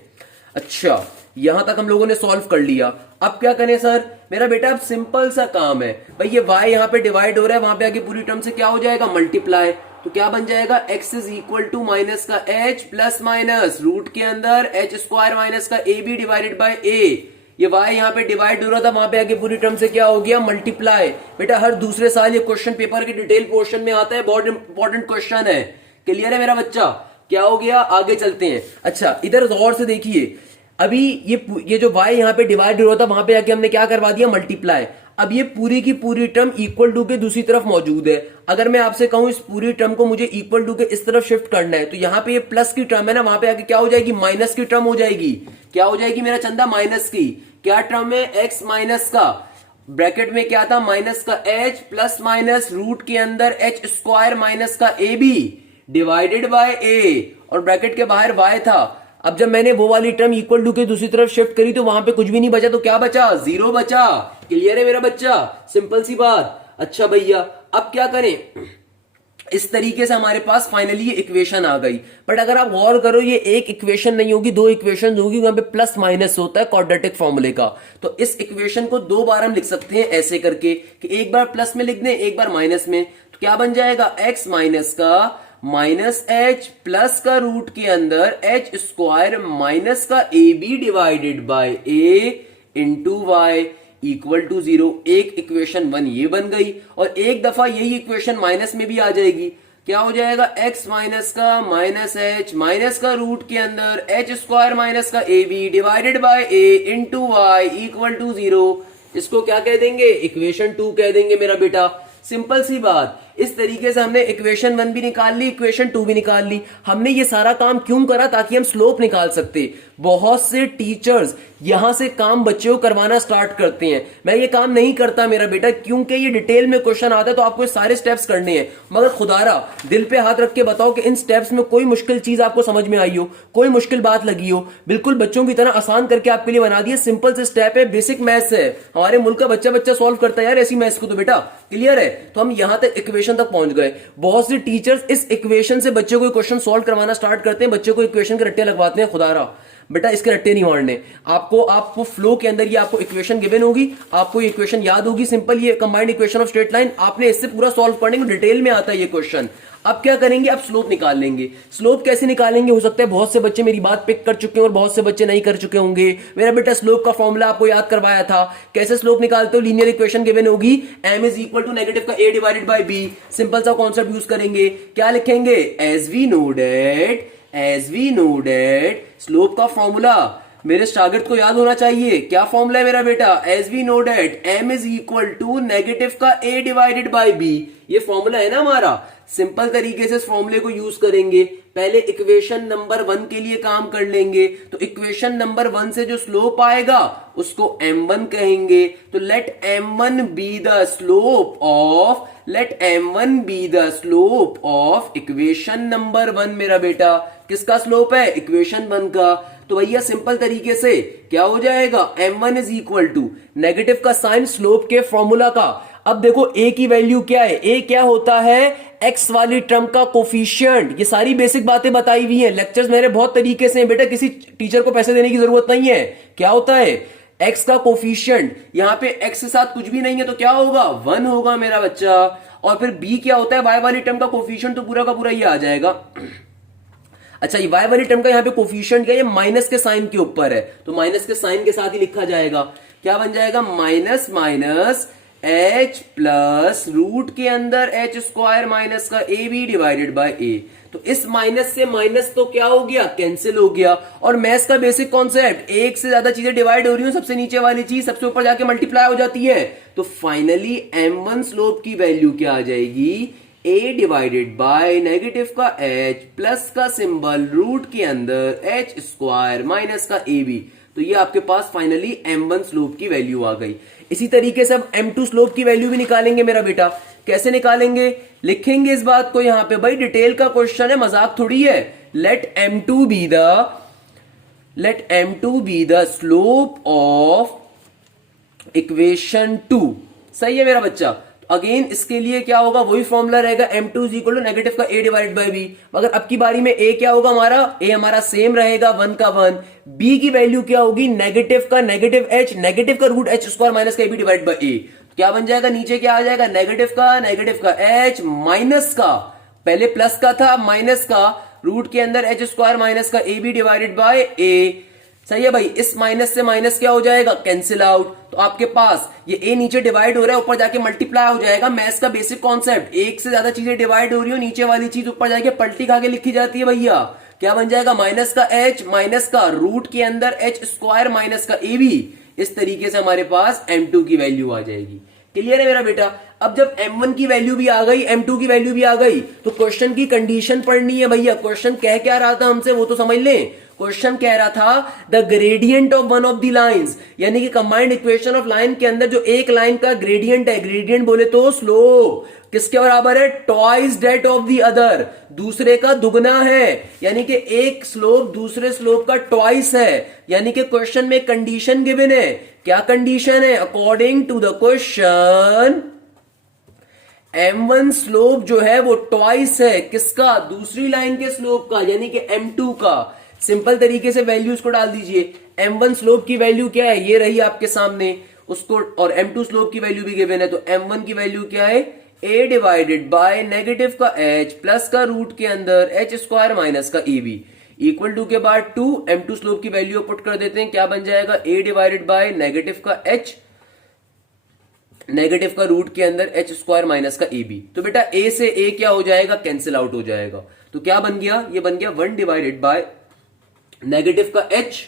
अच्छा यहां तक हम लोगों ने सॉल्व कर लिया, अब क्या करें सर, मेरा बेटा अब सिंपल सा काम है भाई, ये y यहां पे डिवाइड हो रहा है, वहां पे आगे पूरी टर्म से क्या हो जाएगा मल्टीप्लाई, तो क्या बन जाएगा x is equal to minus का h प्लस माइनस रूट के अंदर h स्क्वायर माइनस का ab डिवाइडेड बाय a। ये y यहाँ पे डिवाइड हो रहा था, वहां पे आगे पूरी टर्म से क्या हो गया मल्टीप्लाई। बेटा हर दूसरे साल ये क्वेश्चन पेपर के डिटेल पोर्शन में आता है, बहुत इंपॉर्टेंट क्वेश्चन है। क्लियर है मेरा बच्चा, क्या हो गया, आगे चलते हैं। अच्छा इधर गौर से देखिए, अभी ये जो y यहाँ पे डिवाइड हो रहा था वहां पे आके हमने क्या करवा दिया मल्टीप्लाई। अब ये पूरी की पूरी टर्म इक्वल टू के दूसरी तरफ मौजूद है। अगर मैं आपसे कहूं इस पूरी टर्म को मुझे इक्वल टू के इस तरफ शिफ्ट करना है, तो यहाँ पे ये प्लस की टर्म है ना, वहां पे आके क्या हो जाएगी माइनस की टर्म हो जाएगी। क्या हो जाएगी मेरा चंदा, माइनस की। क्या टर्म है, x माइनस का, ब्रैकेट में क्या था माइनस का h प्लस माइनस रूट के अंदर h स्क्वायर माइनस का ab डिवाइडेड बाय a, और ब्रैकेट के बाहर y था। अब जब मैंने वो वाली टर्म इक्वल टू के दूसरी तरफ शिफ्ट करी तो वहां पे कुछ भी नहीं बचा, तो क्या बचा, 0 बचा। क्लियर है मेरा बच्चा, सिंपल सी बात। अच्छा भैया अब क्या करें, इस तरीके से हमारे पास फाइनली ये इक्वेशन आ गई। बट अगर आप गौर करो ये एक इक्वेशन नहीं होगी, 2 इक्वेशन होगी, वहां पे प्लस माइनस होता है क्वाड्रेटिक फॉर्मूले का। तो इस इक्वेशन को 2 बार हम लिख सकते हैं ऐसे करके कि एक बार प्लस में लिख दें, एक बार माइनस में। तो क्या बन जाएगा, x माइनस का माइनस h प्लस का रूट के अंदर h स्क्वायर माइनस का ab divided by a into y. Equal to 0। एक इक्वेशन 1 ये बन गई और एक दफा यही इक्वेशन माइनस में भी आ जाएगी। क्या हो जाएगा, x माइनस का माइनस एच माइनस का रूट के अंदर एच स्क्वायर माइनस का a b divided by a into y equal to 0। इसको क्या कह देंगे, इक्वेशन 2 कह देंगे मेरा बेटा। सिंपल सी बात। इस तरीके से हमने इक्वेशन 1 भी निकाल ली, इक्वेशन 2 भी निकाल ली। हमने ये सारा काम क्यों करा, ताकि हम स्लोप निकाल सकते। बहुत से टीचर्स यहां से काम बच्चों को करवाना स्टार्ट करते हैं। मैं ये काम नहीं करता मेरा बेटा, क्योंकि ये डिटेल में क्वेश्चन आता है तो आपको सारे स्टेप्स करने हैं। मगर खुदारा दिल पे हाथ रख के बताओ कि इन स्टेप्स में कोई मुश्किल चीज आपको समझ में आई हो, कोई मुश्किल बात लगी हो। बिल्कुल बच्चों की तरह आसान करके आपके लिए बना दिए। सिंपल से स्टेप है, बेसिक मैथ्स है। हमारे मुल्क का बच्चा बच्चा सॉल्व करता है यार ऐसी मैथ्स को तो बेटा। क्लियर है। तो हम यहां तक इक्वेशन तक पहुंच गए। बहुत से टीचर्स इस इक्वेशन से बच्चों को क्वेश्चन सॉल्व करवाना स्टार्ट करते हैं, बच्चों को इक्वेशन के रट्टे लगवाते हैं। खुदारा बेटा इसके रट्टे नहीं मारने। आपको फ्लो के अंदर ये आपको इक्वेशन गिवन होगी, आपको ये इक्वेशन याद होगी। सिंपल ये combined equation of straight line आपने इससे पूरा सॉल्व करने को डिटेल में आता है ये क्वेश्चन। अब क्या करेंगे, अब स्लोप निकाल लेंगे। स्लोप कैसे निकालेंगे, हो सकता है बहुत से बच्चे मेरी बात पिक कर चुके हैं और बहुत से बच्चे नहीं कर चुके होंगे। मेरा बेटा स्लोप का फॉर्मूला आपको याद करवाया था। कैसे स्लोप निकालते हो, लीनियर इक्वेशन गिवन होगी, m is equal to negative का a divided by b। Simple सा कॉन्सेप्ट यूज करेंगे। क्या लिखेंगे, as we know that slope का फॉर्मूला मेरे शागिर्द को याद होना चाहिए। क्या फॉर्मूला है मेरा बेटा, as we know that m is equal to negative का a डिवाइडेड बाय b। ये फॉर्मूला है ना हमारा। सिंपल तरीके से इस फॉर्मूले को यूज करेंगे। पहले इक्वेशन नंबर 1 के लिए काम कर लेंगे। तो इक्वेशन नंबर 1 से जो स्लोप आएगा उसको m1 कहेंगे। तो let m1 be the slope of equation number 1। मेरा बेटा किसका स्लोप है, इक्वेशन 1 का। तो भैया सिंपल तरीके से क्या हो जाएगा, m1 is equal to negative का साइन स्लोप के फॉर्मूला का। अब देखो a की वैल्यू क्या है, a क्या होता है, x वाली टर्म का कोफिशिएंट। ये सारी बेसिक बातें बताई हुई हैं, लेक्चर्स मेरे बहुत तरीके से हैं बेटा, किसी टीचर को पैसे देने की जरूरत नहीं है। क्या होता है, x का कोफिशिएंट। यहां पे x के साथ कुछ भी नहीं है तो क्या होगा, 1 होगा मेरा बच्चा। और फिर b क्या होता है, y वाली टर्म का कोफिशिएंट। तो पूरा का पूरा ये आ जाएगा। अच्छा, ये y वाली टर्म का यहाँ पे कोफिशिएंट क्या है, ये माइनस के साइन के ऊपर है, तो माइनस के साइन के साथ ही लिखा जाएगा। क्या बन जाएगा, minus minus h plus root के अंदर h स्क्वायर माइनस का a b divided by a। तो इस माइनस से माइनस तो क्या हो गया, कैंसिल हो गया। और मैथ्स का बेसिक कॉन्सेप्ट, एक से ज्यादा चीजें डिवाइड हो रही हो, सबसे नीचे वाली चीज सबसे ऊपर जाके मल्टीप्लाई हो जाती है। तो फाइनली m1 स्लोप की वैल्यू क्या आ जाएगी, a डिवाइडेड बाय नेगेटिव का h प्लस का सिंबल रूट के अंदर h स्क्वायर माइनस का ए बी। तो ये आपके पास फाइनली m1 स्लोप की वैल्यू आ गई। इसी तरीके से अब m2 स्लोप की वैल्यू भी निकालेंगे मेरा बेटा। कैसे निकालेंगे, लिखेंगे इस बात को यहां पे, भाई डिटेल का क्वेश्चन है, मजाक थोड़ी है। Let m2 be the slope of equation 2। सही है मेरा बच्चा। अगेन इसके लिए क्या होगा, वही फॉर्मूला रहेगा, m2 is equal to negative का a डिवाइडेड बाय b। मगर अब की बारी में a क्या होगा हमारा, a हमारा सेम रहेगा 1 का 1। b की वैल्यू क्या होगी, नेगेटिव का नेगेटिव h, नेगेटिव का रूट h स्क्वायर माइनस का a b divided by a। क्या बन जाएगा, नीचे क्या आ जाएगा, नेगेटिव का h माइनस का, पहले प्लस का था माइनस का, रूट के अंदर h स्क्वायर माइनस का a b divided by a। सही है भाई। इस माइनस से माइनस क्या हो जाएगा, कैंसिल आउट। तो आपके पास ये a नीचे डिवाइड हो रहा है, ऊपर जाके मल्टीप्लाई हो जाएगा। मैथ्स का बेसिक कॉन्सेप्ट, एक से ज्यादा चीजें डिवाइड हो रही हो, नीचे वाली चीज ऊपर जाके पलटी खा के लिखी जाती है भैया। क्या बन जाएगा, माइनस का h माइनस का रूट के अंदर h स्क्वायर माइनस का ए बी। इस तरीके से हमारे पास m2 की वैल्यू आ जाएगी। क्लियर है मेरा बेटा। अब जब m1 की वैल्यू भी आ गई, m2 की वैल्यू भी आ गई, तो क्वेश्चन की कंडीशन पढ़नी है भैया। क्वेश्चन कह क्या रहा था हमसे, वो तो समझ लें। क्वेश्चन कह रहा था the gradient of one of the lines, यानी कि कंबाइंड इक्वेशन ऑफ लाइन के अंदर जो एक लाइन का ग्रेडियंट है, ग्रेडियंट बोले तो स्लोप किसके बराबर है, twice that of the other, दूसरे का दुगना है। यानी कि एक स्लोप दूसरे स्लोप का ट्वाइस है। यानी कि क्वेश्चन में कंडीशन गिवन है। क्या कंडीशन है, according to the question m1 slope जो है वो ट्वाइस है किसका, दूसरी लाइन के स्लोप का, यानी कि m2 का। सिंपल तरीके से वैल्यूज को डाल दीजिए। m1 स्लोप की वैल्यू क्या है, ये रही आपके सामने उसको, और m2 स्लोप की वैल्यू भी गिवन है। तो m1 की वैल्यू क्या है, a डिवाइडेड बाय नेगेटिव का h प्लस का रूट के अंदर h स्क्वायर माइनस का ए बी इक्वल टू के बाद 2। m2 स्लोप की वैल्यू पुट कर देते हैं, क्या बन जाएगा, a डिवाइडेड बाय नेगेटिव का h नेगेटिव का रूट के अंदर एच स्क्वायर माइनस का ए बी। तो बेटा ए से ए क्या हो जाएगा, कैंसिल आउट हो जाएगा। तो क्या बन गया, ये बन गया 1 डिवाइडेड बाय नेगेटिव का एच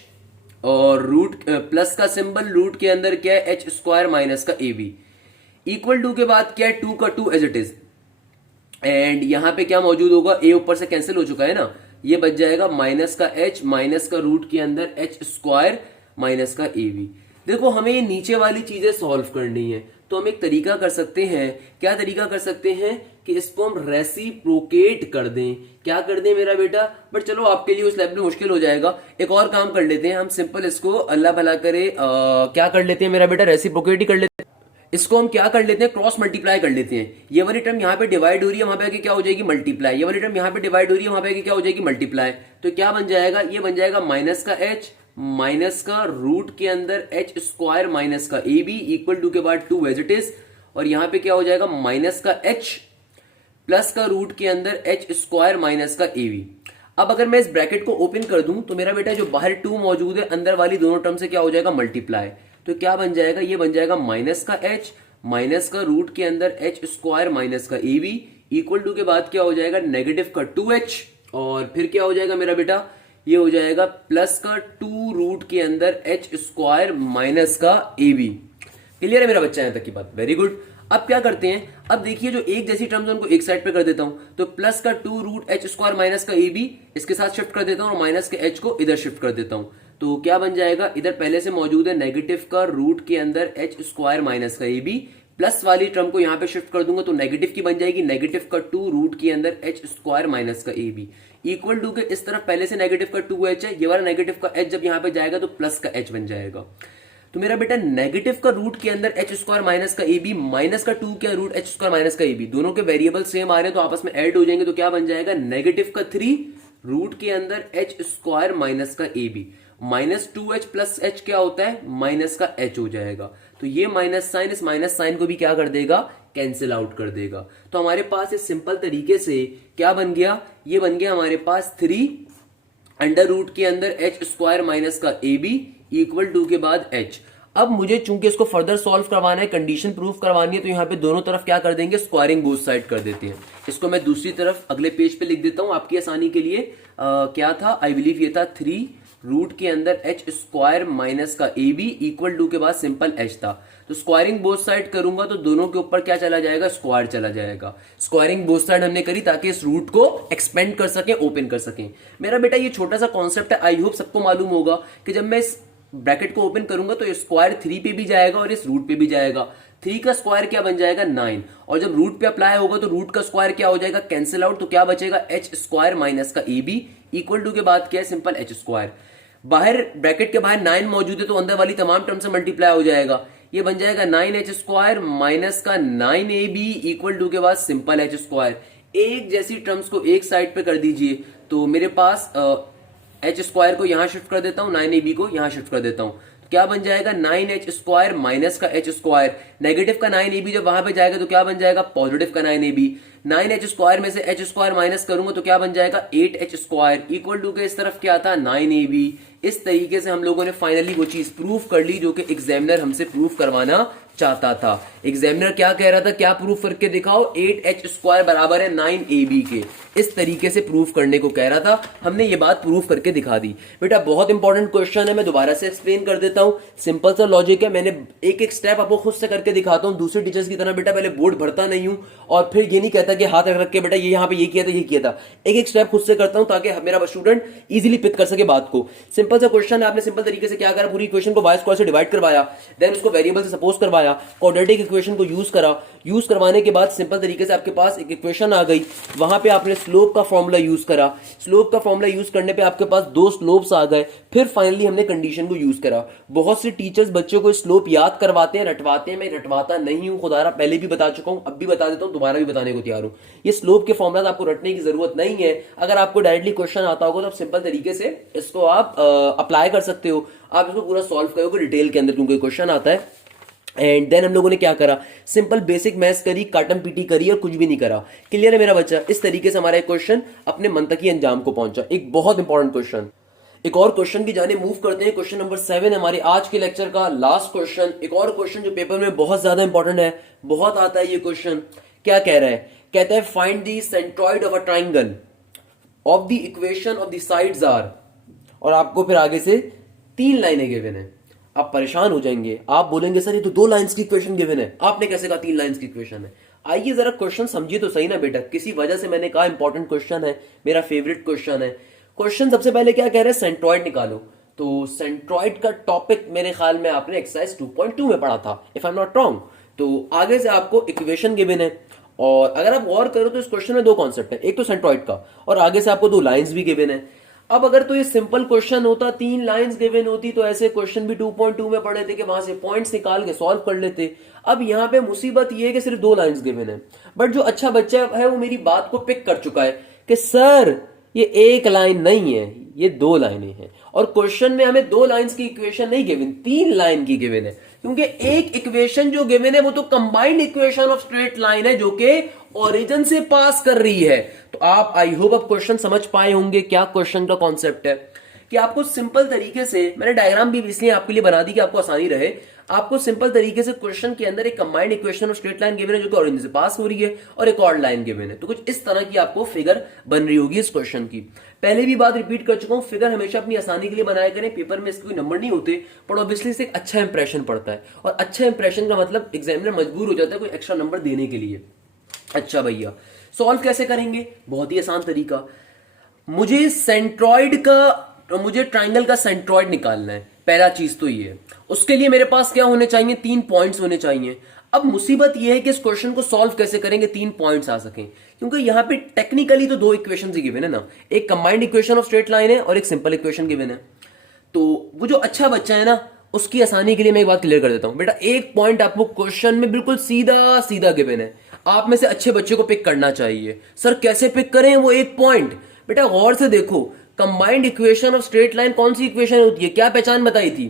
और रूट प्लस का सिंबल, रूट के अंदर क्या है एच स्क्वायर माइनस का ए बी, इक्वल टू के बाद क्या है 2 का 2 एज इट इज, एंड यहां पे क्या मौजूद होगा, ए ऊपर से कैंसिल हो चुका है ना, ये बच जाएगा माइनस का एच माइनस का रूट के अंदर एच स्क्वायर माइनस का ए बी। देखो हमें ये नीचे वाली चीजें सॉल्व करनी है, तो हम एक तरीका कर सकते हैं। क्या तरीका कर सकते हैं कि इसको हम रेसिप्रोकेट कर दें। क्या कर दें मेरा बेटा, बट चलो आपके लिए उस लेवल में मुश्किल हो जाएगा। एक और काम कर लेते हैं हम, सिंपल इसको अल्लाह भला करे क्या कर लेते हैं मेरा बेटा, रेसिप्रोकेट ही कर लेते हैं। इसको हम क्या कर लेते हैं, क्रॉस मल्टीप्लाई कर लेते हैं। ये वाली टर्म यहाँ पे डिवाइड हो रही है, वहां पे आके क्या हो जाएगी मल्टीप्लाई। ये वाली टर्म यहाँ पे डिवाइड हो रही है, वहां पे आके क्या हो जाएगी मल्टीप्लाई। तो क्या बन जाएगा, ये बन जाएगा माइनस का एच माइनस का रूट के अंदर एच स्क्वायर माइनस का ए बी इक्वल टू के बाद 2 एज इट इज, और यहां पे क्या हो जाएगा माइनस का एच प्लस का रूट के अंदर एच स्क्वायर माइनस का ए बी। अब अगर मैं इस ब्रैकेट को ओपन कर दूं तो मेरा बेटा जो बाहर 2 मौजूद है, अंदर वाली दोनों टर्म से क्या हो जाएगा मल्टीप्लाई। तो क्या बन जाएगा, ये बन जाएगा माइनस का एच माइनस का रूट के अंदर एच स्क्वायर माइनस का ए बी इक्वल टू के बाद क्या हो जाएगा नेगेटिव का 2h, और फिर क्या हो जाएगा मेरा बेटा, ये हो जाएगा प्लस का 2 रूट के अंदर एच स्क्वायर माइनस का ए बी। क्लियर है मेरा बच्चा यहां तक की बात, वेरी गुड। अब क्या करते हैं, अब देखिए जो एक जैसी टर्म्स उनको एक साइड पे कर देता हूं, तो प्लस का 2 रूट एच स्क्वायर माइनस का ए बी इसके साथ शिफ्ट कर देता हूं, और माइनस के एच को इधर शिफ्ट कर देता हूं। तो क्या बन जाएगा, इधर पहले से मौजूद है नेगेटिव का रूट के अंदर एच स्क्वायर माइनस का ए बी, प्लस वाली टर्म को यहां पे शिफ्ट कर दूंगा तो नेगेटिव की बन जाएगी नेगेटिव का 2 रूट के अंदर एच स्क्वायर माइनस का ए बी इक्वल टू के इस तरफ पहले से नेगेटिव का 2h है, ये वाला नेगेटिव का h जब यहां पे जाएगा तो प्लस का h बन जाएगा। तो मेरा बेटा नेगेटिव का रूट के अंदर एच स्क्वायर माइनस का ए बी माइनस का 2 क्या रूट एच स्क्वायर माइनस का ए बी, दोनों के वेरिएबल सेम आ रहे हैं तो आपस में ऐड हो जाएंगे। तो क्या बन जाएगा नेगेटिव का 3 रूट के अंदर एच स्क्वायर माइनस का a b minus 2h plus h क्या होता है माइनस का h हो जाएगा। तो ये माइनस साइन इस माइनस साइन को भी क्या कर देगा, कैंसिल आउट कर देगा। तो हमारे पास इस सिंपल तरीके से क्या बन गया, ये बन गया हमारे पास 3 अंडर रूट के अंदर एच स्क्वायर माइनस का ए बी इक्वल टू के बाद h। अब मुझे चूंकि इसको फर्दर सॉल्व करवाना है, कंडीशन प्रूफ करवानी है, तो यहां पे दोनों तरफ क्या कर देंगे, स्क्वायरिंग बोथ साइड कर देते हैं। इसको मैं दूसरी तरफ अगले पेज पे लिख देता हूं आपकी आसानी के लिए। क्या था, आई बिलीव ये था 3 रूट के अंदर एच स्क्वायर माइनस का ए बी इक्वल टू के बाद सिंपल एच था। तो स्क्वायरिंग बोथ साइड करूंगा तो दोनों के ऊपर क्या चला जाएगा, स्क्वायर चला जाएगा। स्क्वायरिंग बोथ साइड हमने करी ताकि इस रूट को एक्सपेंड कर सकें, ओपन कर सकें। मेरा बेटा ये छोटा सा कॉन्सेप्ट है, आई होप सबको मालूम होगा कि जब मैं इस ब्रैकेट को ओपन करूंगा तो स्क्वायर 3 पे भी जाएगा और इस रूट पे भी जाएगा। 3 का स्क्वायर क्या बन जाएगा 9, और जब रूट पे अप्लाई होगा तो रूट का स्क्वायर क्या हो जाएगा, कैंसिल आउट। तो क्या बचेगा एच स्क्वायर माइनस का ए बी इक्वल टू के बाद क्या है सिंपल एच स्क्वायर। बाहर ब्रैकेट के बाहर 9 मौजूद है तो अंदर वाली तमाम टर्म से मल्टीप्लाई हो जाएगा। ये बन जाएगा 9h स्क्वायर माइनस का 9ab इक्वल टू के बाद सिंपल एच स्क्वायर। एक जैसी टर्म्स को एक साइड पे कर दीजिए तो मेरे पास एच स्क्वायर को यहां शिफ्ट कर देता हूं, 9ab को यहां शिफ्ट कर देता हूं। तो क्या बन जाएगा 9h स्क्वायर माइनस का एच स्क्वायर। नेगेटिव का 9ab जब वहां पे जाएगा तो क्या बन जाएगा पॉजिटिव का 9ab। 9h स्क्वायर में से h स्क्वायर माइनस करूंगा तो क्या बन जाएगा 8h स्क्वायर इक्वल टू के इस तरफ क्या था 9ab। इस तरीके से हम लोगों ने फाइनली वो चीज प्रूफ कर ली जो कि एग्जामिनर हमसे प्रूफ करवाना चाहता था। एग्जामिनर क्या कह रहा था, क्या प्रूफ करके दिखाओ, 8h स्क्वायर बराबर है 9ab के। इस तरीके से प्रूफ करने को कह रहा था, हमने ये बात प्रूफ करके दिखा दी। बेटा बहुत इंपॉर्टेंट क्वेश्चन है, मैं दोबारा से एक्सप्लेन कर देता हूं। सिंपल सा लॉजिक है, मैंने एक एक स्टेप आपको खुद से करके दिखाता हूं। दूसरे टीचर्स की तरह बेटा पहले बोर्ड भरता नहीं हूं और फिर ये नहीं कहता कि हाथ रख के बेटा ये यहाँ पे ये किया था ये किया था। एक एक स्टेप खुद से करता हूं ताकि मेरा स्टूडेंट इजीली पिक कर सके बात को। सिंपल सा क्वेश्चन है, आपने सिंपल तरीके से क्या करा, पूरी इक्वेशन को बाय स्क्वायर से डिवाइड करवाया, देन उसको वेरिएबल से सपोज करवाया, क्वाड्रेटिक इक्वेशन को यूज करा। यूज करवाने के बाद सिंपल तरीके से आपके पास एक इक्वेशन आ गई, वहां पे आपने स्लोप का फॉर्मूला यूज करा। स्लोप का फॉर्मूला यूज करने पे आपके पास 2 स्लोप्स आ गए। फिर फाइनली हमने कंडीशन को यूज करा। बहुत से टीचर्स बच्चों को स्लोप याद करवाते हैं, रटवाते हैं, मैं रटवाता नहीं हूं, खुदारा पहले भी बता चुका हूं, अब भी बता देता हूं, दोबारा भी बताने को तैयार हूं। ये स्लोप के फॉर्मूला आपको रटने की जरूरत नहीं है। अगर आपको डायरेक्टली क्वेश्चन आता होगा तो आप सिंपल तरीके से इसको आप अप्लाई कर सकते हो, आप इसको पूरा सॉल्व करोगे डिटेल के अंदर क्योंकि क्वेश्चन आता है। एंड देन हम लोगों ने क्या करा, सिंपल बेसिक मैथ्स करी, काटम पीटी करी और कुछ भी नहीं करा। क्लियर है मेरा बच्चा? इस तरीके से हमारा एक क्वेश्चन अपने मंतकी अंजाम को पहुंचा। एक बहुत इंपॉर्टेंट क्वेश्चन, एक और क्वेश्चन की जाने मूव करते हैं। क्वेश्चन नंबर 7 हमारे आज के लेक्चर का लास्ट क्वेश्चन। एक और क्वेश्चन जो पेपर में बहुत ज्यादा इंपॉर्टेंट है, बहुत आता है ये क्वेश्चन। क्या कह रहा है? कहता है find the centroid of a triangle of the equation of the sides are, और आपको फिर आगे से 3 लाइनें गिवन है। आप परेशान हो जाएंगे, आप बोलेंगे सर ये तो 2 लाइंस की इक्वेशन गिवन है, आपने कैसे कहा 3 लाइंस की इक्वेशन है? आइए जरा क्वेश्चन समझिए तो सही ना बेटा, किसी वजह से मैंने कहा इंपॉर्टेंट क्वेश्चन है, मेरा फेवरेट क्वेश्चन है। क्वेश्चन सबसे पहले क्या कह रहे हैं? सेंट्रॉइड निकालो। तो सेंट्रॉइड का टॉपिक मेरे ख्याल में आपने एक्सरसाइज 2.2 में पढ़ा था, if I am not wrong. तो आगे से आपको इक्वेशन गिवन है, और अगर आप गौर करो तो इस क्वेश्चन में 2 कॉन्सेप्ट है, एक तो सेंट्रॉइड का, और आगे से आपको 2 लाइंस भी गिवन है। अब अगर तो ये सिंपल क्वेश्चन होता, 3 लाइंस गिवन होती, तो ऐसे क्वेश्चन भी 2.2 में पढ़े थे कि वहां से पॉइंट्स निकाल के सॉल्व कर लेते। अब यहाँ पे मुसीबत ये है कि सिर्फ 2 लाइंस गिवन है, बट जो अच्छा बच्चा है वो मेरी बात को पिक कर चुका है कि सर ये 1 लाइन नहीं है, ये 2 लाइनें हैं। और क्वेश्चन में हमें 2 लाइंस की इक्वेशन नहीं गिवन, 3 लाइन की गिवन है, क्योंकि एक इक्वेशन जो गिवन है वो तो combined equation of straight line है जो कि ओरिजिन से पास कर रही है। तो आप आई होप अब क्वेश्चन समझ पाए होंगे क्या क्वेश्चन का कॉन्सेप्ट है। कि आपको सिंपल तरीके से, मैंने डायग्राम भी इसलिए आपके लिए बना दी कि आपको आसानी रहे, आपको सिंपल तरीके से क्वेश्चन के अंदर एक combined equation of straight line given है जो कि ओरिजिन से पास हो रही है, और एक और लाइन गिवन है। तो कुछ इस तरह की आपको फिगर बन रही होगी इस क्वेश्चन की। पहले भी बात रिपीट कर चुका हूं, फिगर हमेशा अपनी आसानी के लिए बनाया करें, पेपर में इसके कोई नंबर नहीं होते, पर ऑब्वियसली से एक अच्छा इंप्रेशन पड़ता है, और अच्छा इंप्रेशन का मतलब एग्जामिनर मजबूर हो जाता है कोई एक्स्ट्रा नंबर देने के लिए। अच्छा भैया, सॉल्व कैसे करेंगे? बहुत ही आसान तरीका। मुझे सेंट्रॉइड का, मुझे ट्राइंगल का सेंट्रॉइड निकालना है, पहला चीज तो ये है। उसके लिए मेरे पास क्या होने चाहिए? 3 पॉइंट्स होने चाहिए। अब मुसीबत ये है कि इस क्वेश्चन को सॉल्व कैसे करेंगे 3 पॉइंट्स आ सकें, क्योंकि यहां पे टेक्निकली तो 2 इक्वेशंस ही गिवन है ना, एक combined equation of straight line है और एक सिंपल इक्वेशन गिवन है। तो वो जो अच्छा बच्चा है ना, उसकी आसानी के लिए मैं एक बात क्लियर कर देता हूं बेटा, एक पॉइंट आपको क्वेश्चन में बिल्कुल सीधा सीधा गिवन है, आप में से अच्छे बच्चे को पिक करना चाहिए। सर कैसे पिक करें वो एक पॉइंट? बेटा गौर से देखो, combined equation of straight line कौन सी इक्वेशन होती है? क्या पहचान बताई थी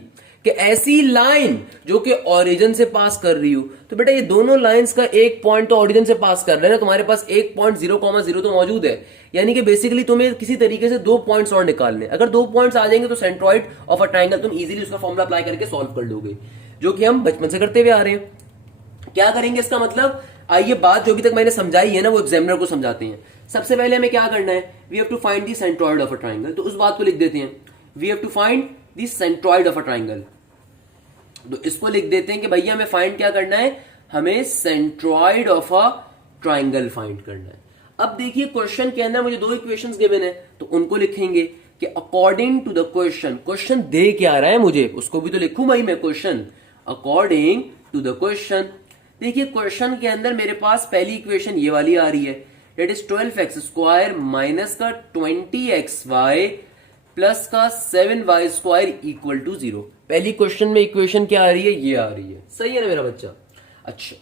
कि ऐसी लाइन जो कि ओरिजिन से पास कर रही हो। तो बेटा ये दोनों लाइंस का एक पॉइंट तो ओरिजिन से पास कर रहे हैं ना, तुम्हारे पास एक पॉइंट 0,0 तो मौजूद है, यानी कि बेसिकली तुम्हें किसी तरीके से 2 पॉइंट्स और निकालने। अगर 2 पॉइंट्स आ जाएंगे तो सेंट्रॉइड ऑफ अ ट्राइंगल तुम इजीली उसका फॉर्मूला अप्लाई करके सॉल्व कर लोगे, जो कि हम बचपन से करते हुए आ रहे हैं। क्या करेंगे इसका मतलब? आइए बात जो अभी तक मैंने समझाई है ना वो एग्जामिनर को समझाते हैं। सबसे पहले हमें क्या करना है? We have to find the centroid of a triangle. तो उस बात को लिख देते हैं, we have to find the centroid of a triangle. तो इसको लिख देते हैं कि भैया हमें फाइंड क्या करना है? हमें centroid of a triangle find करना है। अब देखिए क्वेश्चन के अंदर मुझे 2 इक्वेशंस गिवन है, तो उनको लिखेंगे कि according to the question, question दे क्या रहा है मुझे उसको भी तो लिखूं भाई मैं question, according to the question. देखिए क्वेश्चन के अंदर मेरे पास पहली इक्वेशन ये वाली आ रही है, दैट इज 12x² माइनस का 20xy प्लस का 7y² इक्वल टू 0। पहली क्वेश्चन में इक्वेशन क्या आ रही है? ये आ रही है। सही है ना मेरा बच्चा? अच्छा,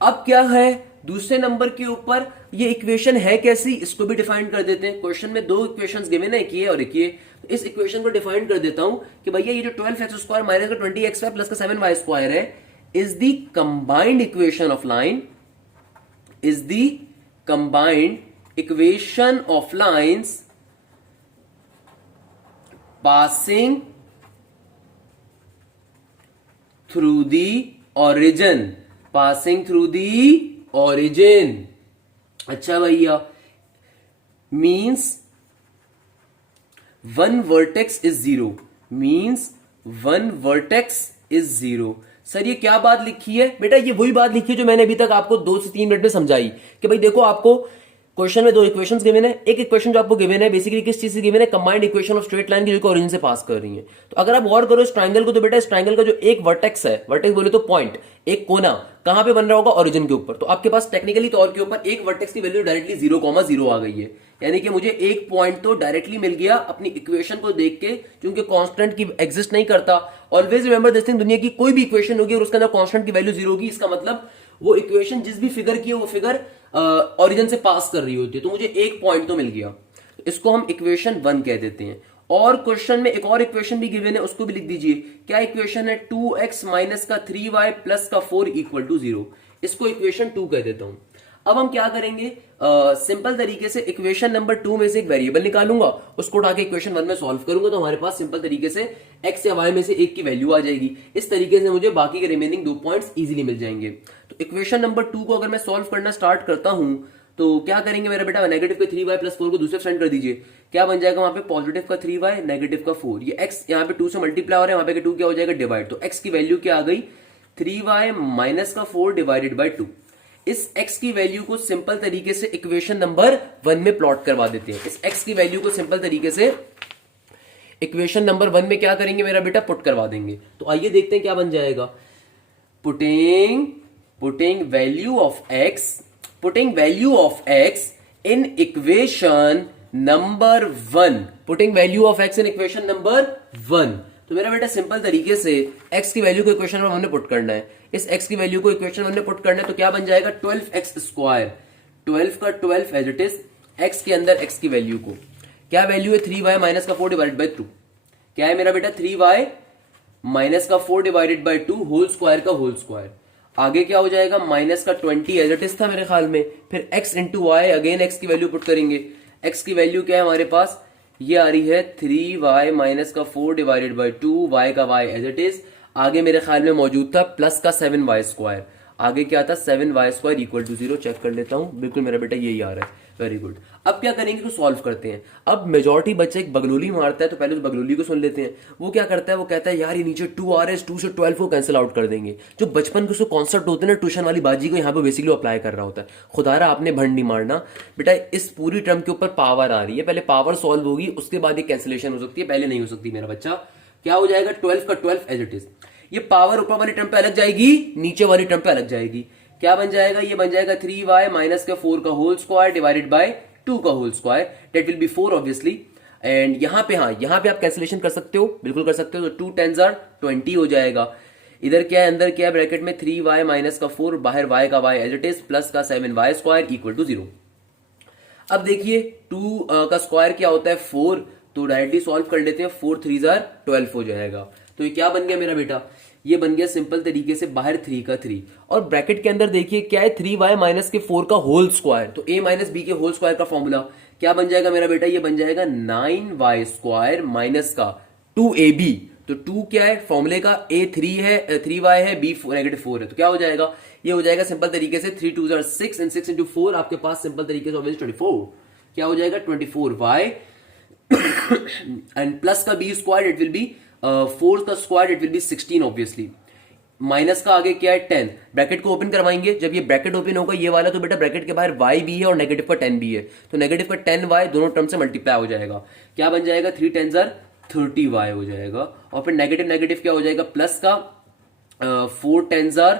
अब क्या है दूसरे नंबर के ऊपर? ये इक्वेशन है कैसी, इसको भी डिफाइन कर देते हैं। क्वेश्चन में 2 इक्वेशंस गिवन है, एक ये और एक ये। तो इस इक्वेशन को डिफाइन कर देता हूं कि भैया ये जो 12x² माइनस का 20xy प्लस का 7y² है, is the combined equation of line, is the combined equation of lines passing through the origin, passing through the origin। अच्छा भैया, means one vertex is 0, means one vertex is 0। Sir ये क्या बात लिखी है? बेटा ये वही बात लिखी है जो मैंने अभी तक आपको 2 से 3 मिनट में समझाई कि भाई देखो आपको क्वेश्चन में 2 इक्वेशंस गिवन है, एक इक्वेशन जो आपको गिवन है बेसिकली किस चीज से गिवन है? Combined equation of straight line की जो कि ओरिजिन से पास कर रही है। तो अगर आप गौर करो इस ट्राइंगल को, तो बेटा इस ट्राइंगल का जो एक वर्टेक्स है, वर्टेक्स बोले तो पॉइंट, एक कोना कहां पे बन रहा होगा? ओरिजिन के ऊपर। तो आपके पास टेक्निकली तौर के ऊपर एक वर्टेक्स की वैल्यू डायरेक्टली 0,0 आ गई है, यानी कि मुझे एक पॉइंट तो डायरेक्टली मिल गया अपनी इक्वेशन को देख के, क्योंकि कांस्टेंट की एग्जिस्ट नहीं करता। ऑलवेज रिमेंबर दिस थिंग, दुनिया की कोई भी इक्वेशन होगी और उसके अंदर कांस्टेंट की वैल्यू 0 होगी, इसका मतलब वो इक्वेशन जिस भी फिगर की है वो फिगर ओरिजिन से पास कर रही होती है। तो मुझे एक पॉइंट तो मिल गया, तो इसको हम इक्वेशन 1 कह देते हैं। और क्वेश्चन में एक और इक्वेशन भी गिवन है, उसको भी लिख दीजिए। क्या इक्वेशन है? 2x माइनस का 3y प्लस का 4 इक्वल टू 0। इसको इक्वेशन 2 कह देता हूं। अब हम क्या करेंगे, सिंपल तरीके से इक्वेशन नंबर 2 में से एक वेरिएबल निकालूंगा, उसको उठा के इक्वेशन 1 में सॉल्व करूंगा, तो हमारे पास सिंपल तरीके से x या y में से एक की वैल्यू आ जाएगी। इस तरीके से मुझे बाकी के रिमेनिंग 2 पॉइंट्स इजीली मिल जाएंगे। तो इक्वेशन नंबर 2 को अगर मैं सॉल्व करना स्टार्ट करता हूं तो क्या करेंगे मेरा बेटा, नेगेटिव के 3y प्लस 4 को दूसरे साइड कर दीजिए। क्या बन जाएगा वहां पे, पॉजिटिव का 3y नेगेटिव का 4, ये x यहाँ पे 2 से मल्टीप्लाई हो रहा है, वहां पे 2 क्या हो जाएगा, डिवाइड। तो x की वैल्यू क्या आ गई, 3y माइनस का 4 डिवाइडेड बाई 2। इस x की वैल्यू को सिंपल तरीके से इक्वेशन नंबर 1 में प्लॉट करवा देते हैं। इस x की वैल्यू को सिंपल तरीके से इक्वेशन नंबर 1 में क्या करेंगे मेरा बेटा, पुट करवा देंगे। तो आइए देखते हैं क्या बन जाएगा। Putting value of x in equation number 1, putting value of x in equation number 1। तो मेरा बेटा सिंपल तरीके से x की वैल्यू को इक्वेशन नंबर 1 में पुट करना है। इस x की वैल्यू को इक्वेशन 1 में पुट करना है तो क्या बन जाएगा, 12x स्क्वायर, 12 का 12 एज इट इज, x के अंदर x की वैल्यू को, क्या वैल्यू है, 3y माइनस का 4 डिवाइडेड बाई 2। क्या है मेरा बेटा, 3y माइनस का 4 डिवाइडेड बाई 2 होल स्क्वायर का होल स्क्वायर। आगे क्या हो जाएगा, माइनस का 20 एज इट इज था मेरे ख्याल में, फिर x into y, again x की वैल्यू पुट करेंगे। x की वैल्यू क्या है हमारे पास, ये आ रही है 3y माइनस का 4 डिवाइडेड बाई 2, y का y एज इट इज। आगे मेरे ख्याल में मौजूद था प्लस का 7y स्क्वायर, आगे क्या था 7y square equal to 0। Check कर लेता हूं, बिल्कुल मेरा बेटा यही आ रहा है, वेरी गुड। अब क्या करेंगे, तो सॉल्व करते हैं। अब मेजॉरिटी बच्चे एक बगलोली मारता है, तो पहले तो बगलोली को सुन लेते हैं। वो क्या करता है, वो कहता है यार ये नीचे 2 आ रहा है, 2 से 12 को कैंसिल आउट कर देंगे। जो बचपन के उसको कॉन्सेप्ट होते हैं ना ट्यूशन वाली बाजी को, यहाँ पे बेसिकली अप्लाई कर रहा होता है। खुदारा आपने भंड नहीं मारना बेटा, इस पूरी टर्म के ऊपर पावर आ रही है, पहले पावर सॉल्व होगी, उसके बाद ये कैंसिलेशन हो सकती है, पहले नहीं हो सकती मेरा बच्चा। क्या हो जाएगा, 12 का 12 एज इट इज। ये पावर ऊपर वाली टर्म पे अलग जाएगी, नीचे वाली टर्म पे अलग जाएगी। क्या बन जाएगा, ये बन जाएगा 3y माइनस का 4 का होल स्क्वायर डिवाइडेड बाय 2 का whole square, that will be 4 obviously. And यहाँ पे, हाँ यहाँ पे आप कैंसिलेशन कर सकते हो, बिल्कुल कर सकते हो। तो 2 10s are 20 हो जाएगा। इधर क्या है, अंदर क्या है, ब्रैकेट में 3y माइनस का 4, बाहर y का y as it is, plus का 7y स्क्वायर इक्वल टू 0। अब देखिए 2 का स्क्वायर क्या होता है, 4, तो डायरेक्टली सॉल्व कर लेते हैं। 4 3s are 12 हो जाएगा। तो ये क्या बन गया मेरा बेटा, ये बन गया सिंपल तरीके से बाहर 3 का 3, और ब्रैकेट के अंदर देखिए क्या है, 3y माइनस के 4 का होल स्क्वायर, तो a माइनस बी के होल स्क्वायर का फॉर्मूला क्या बन जाएगा मेरा बेटा, ये बन जाएगा 9y स्क्वायर माइनस का 2ab। तो 2 क्या है फॉर्मूले का, a 3 है, 3y है, b नेगेटिव 4 है। तो क्या हो जाएगा, ये हो जाएगा सिंपल तरीके से 3 2s are 6 एंड 6 इंटू 4 आपके पास सिंपल तरीके से 24। क्या हो जाएगा 24y एंड प्लस का b square it will be 4 का square it will be 16 obviously. Minus का आगे क्या है 10, ब्रैकेट को ओपन करवाएंगे। जब ये ब्रैकेट ओपन होगा ये वाला, तो बेटा ब्रैकेट के बाहर y भी है और नेगेटिव का 10 भी है, तो नेगेटिव का 10y दोनों टर्म से मल्टीप्लाई हो जाएगा। क्या बन जाएगा, 3 10s are 30y हो जाएगा। और फिर नेगेटिव नेगेटिव क्या हो जाएगा, प्लस का 4 10s are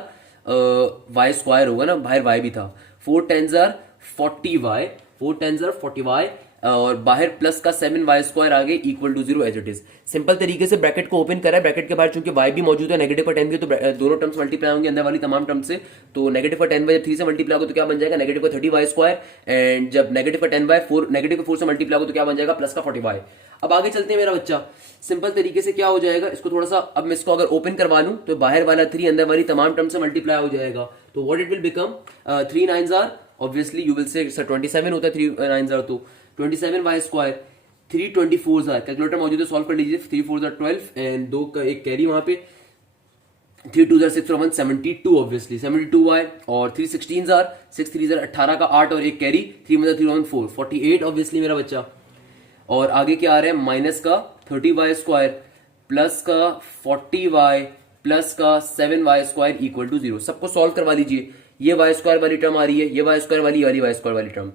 y स्क्वायर होगा ना, बाहर y भी था, 4 10s are 40y, 4 10s are 40y, और बाहर प्लस का 7y स्क्वायर आगे equal to 0 as it is. Simple तरीके से ब्रैकेट को ओपन करा है, ब्रैकेट के बाहर चूंकि y भी मौजूद है, नेगेटिव का 10 भी, तो दोनों टर्म्स मल्टीप्लाई होंगे अंदर वाली तमाम टर्म से। तो नेगेटिव का 10y जब 3 से मल्टीप्लाई होगा तो क्या बन जाएगा, नेगेटिव का 30y स्क्वायर, एंड जब नेगेटिव का 10y 4 नेगेटिव का 4 से मल्टीप्लाई होगा तो क्या बन जाएगा, प्लस का 40y। अब आगे चलते हैं मेरा बच्चा, सिंपल तरीके से क्या हो जाएगा, इसको थोड़ा सा, अब मैं इसको अगर ओपन करवा लूं तो बाहर वाला 3 अंदर वाली तमाम टर्म से मल्टीप्लाई हो जाएगा। तो what it will become, 3 9s are obviously you will say 27 होता है, 3 9s are तो 27y square, 3 24s are, calculator मौजूद है, सॉल्व कर लीजिए। 3 4s are 12 एंड 2 का एक कैरी वहां पे, 3 2s are 6 और 1 72 ऑब्वियसली 72y, और 3 16s are 6 3s are 18 का 8 और एक कैरी, 3 1 3 1 4 48 ऑब्वियसली मेरा बच्चा। और आगे क्या आ रहा है, माइनस का 30y स्क्वायर प्लस का 40y प्लस का 7y स्क्वायर इक्वल टू 0। सबको सॉल्व करवा लीजिए। ये y स्क्वायर वाली टर्म आ रही है, ये y स्क्वायर वाली y स्क्वायर वाली टर्म,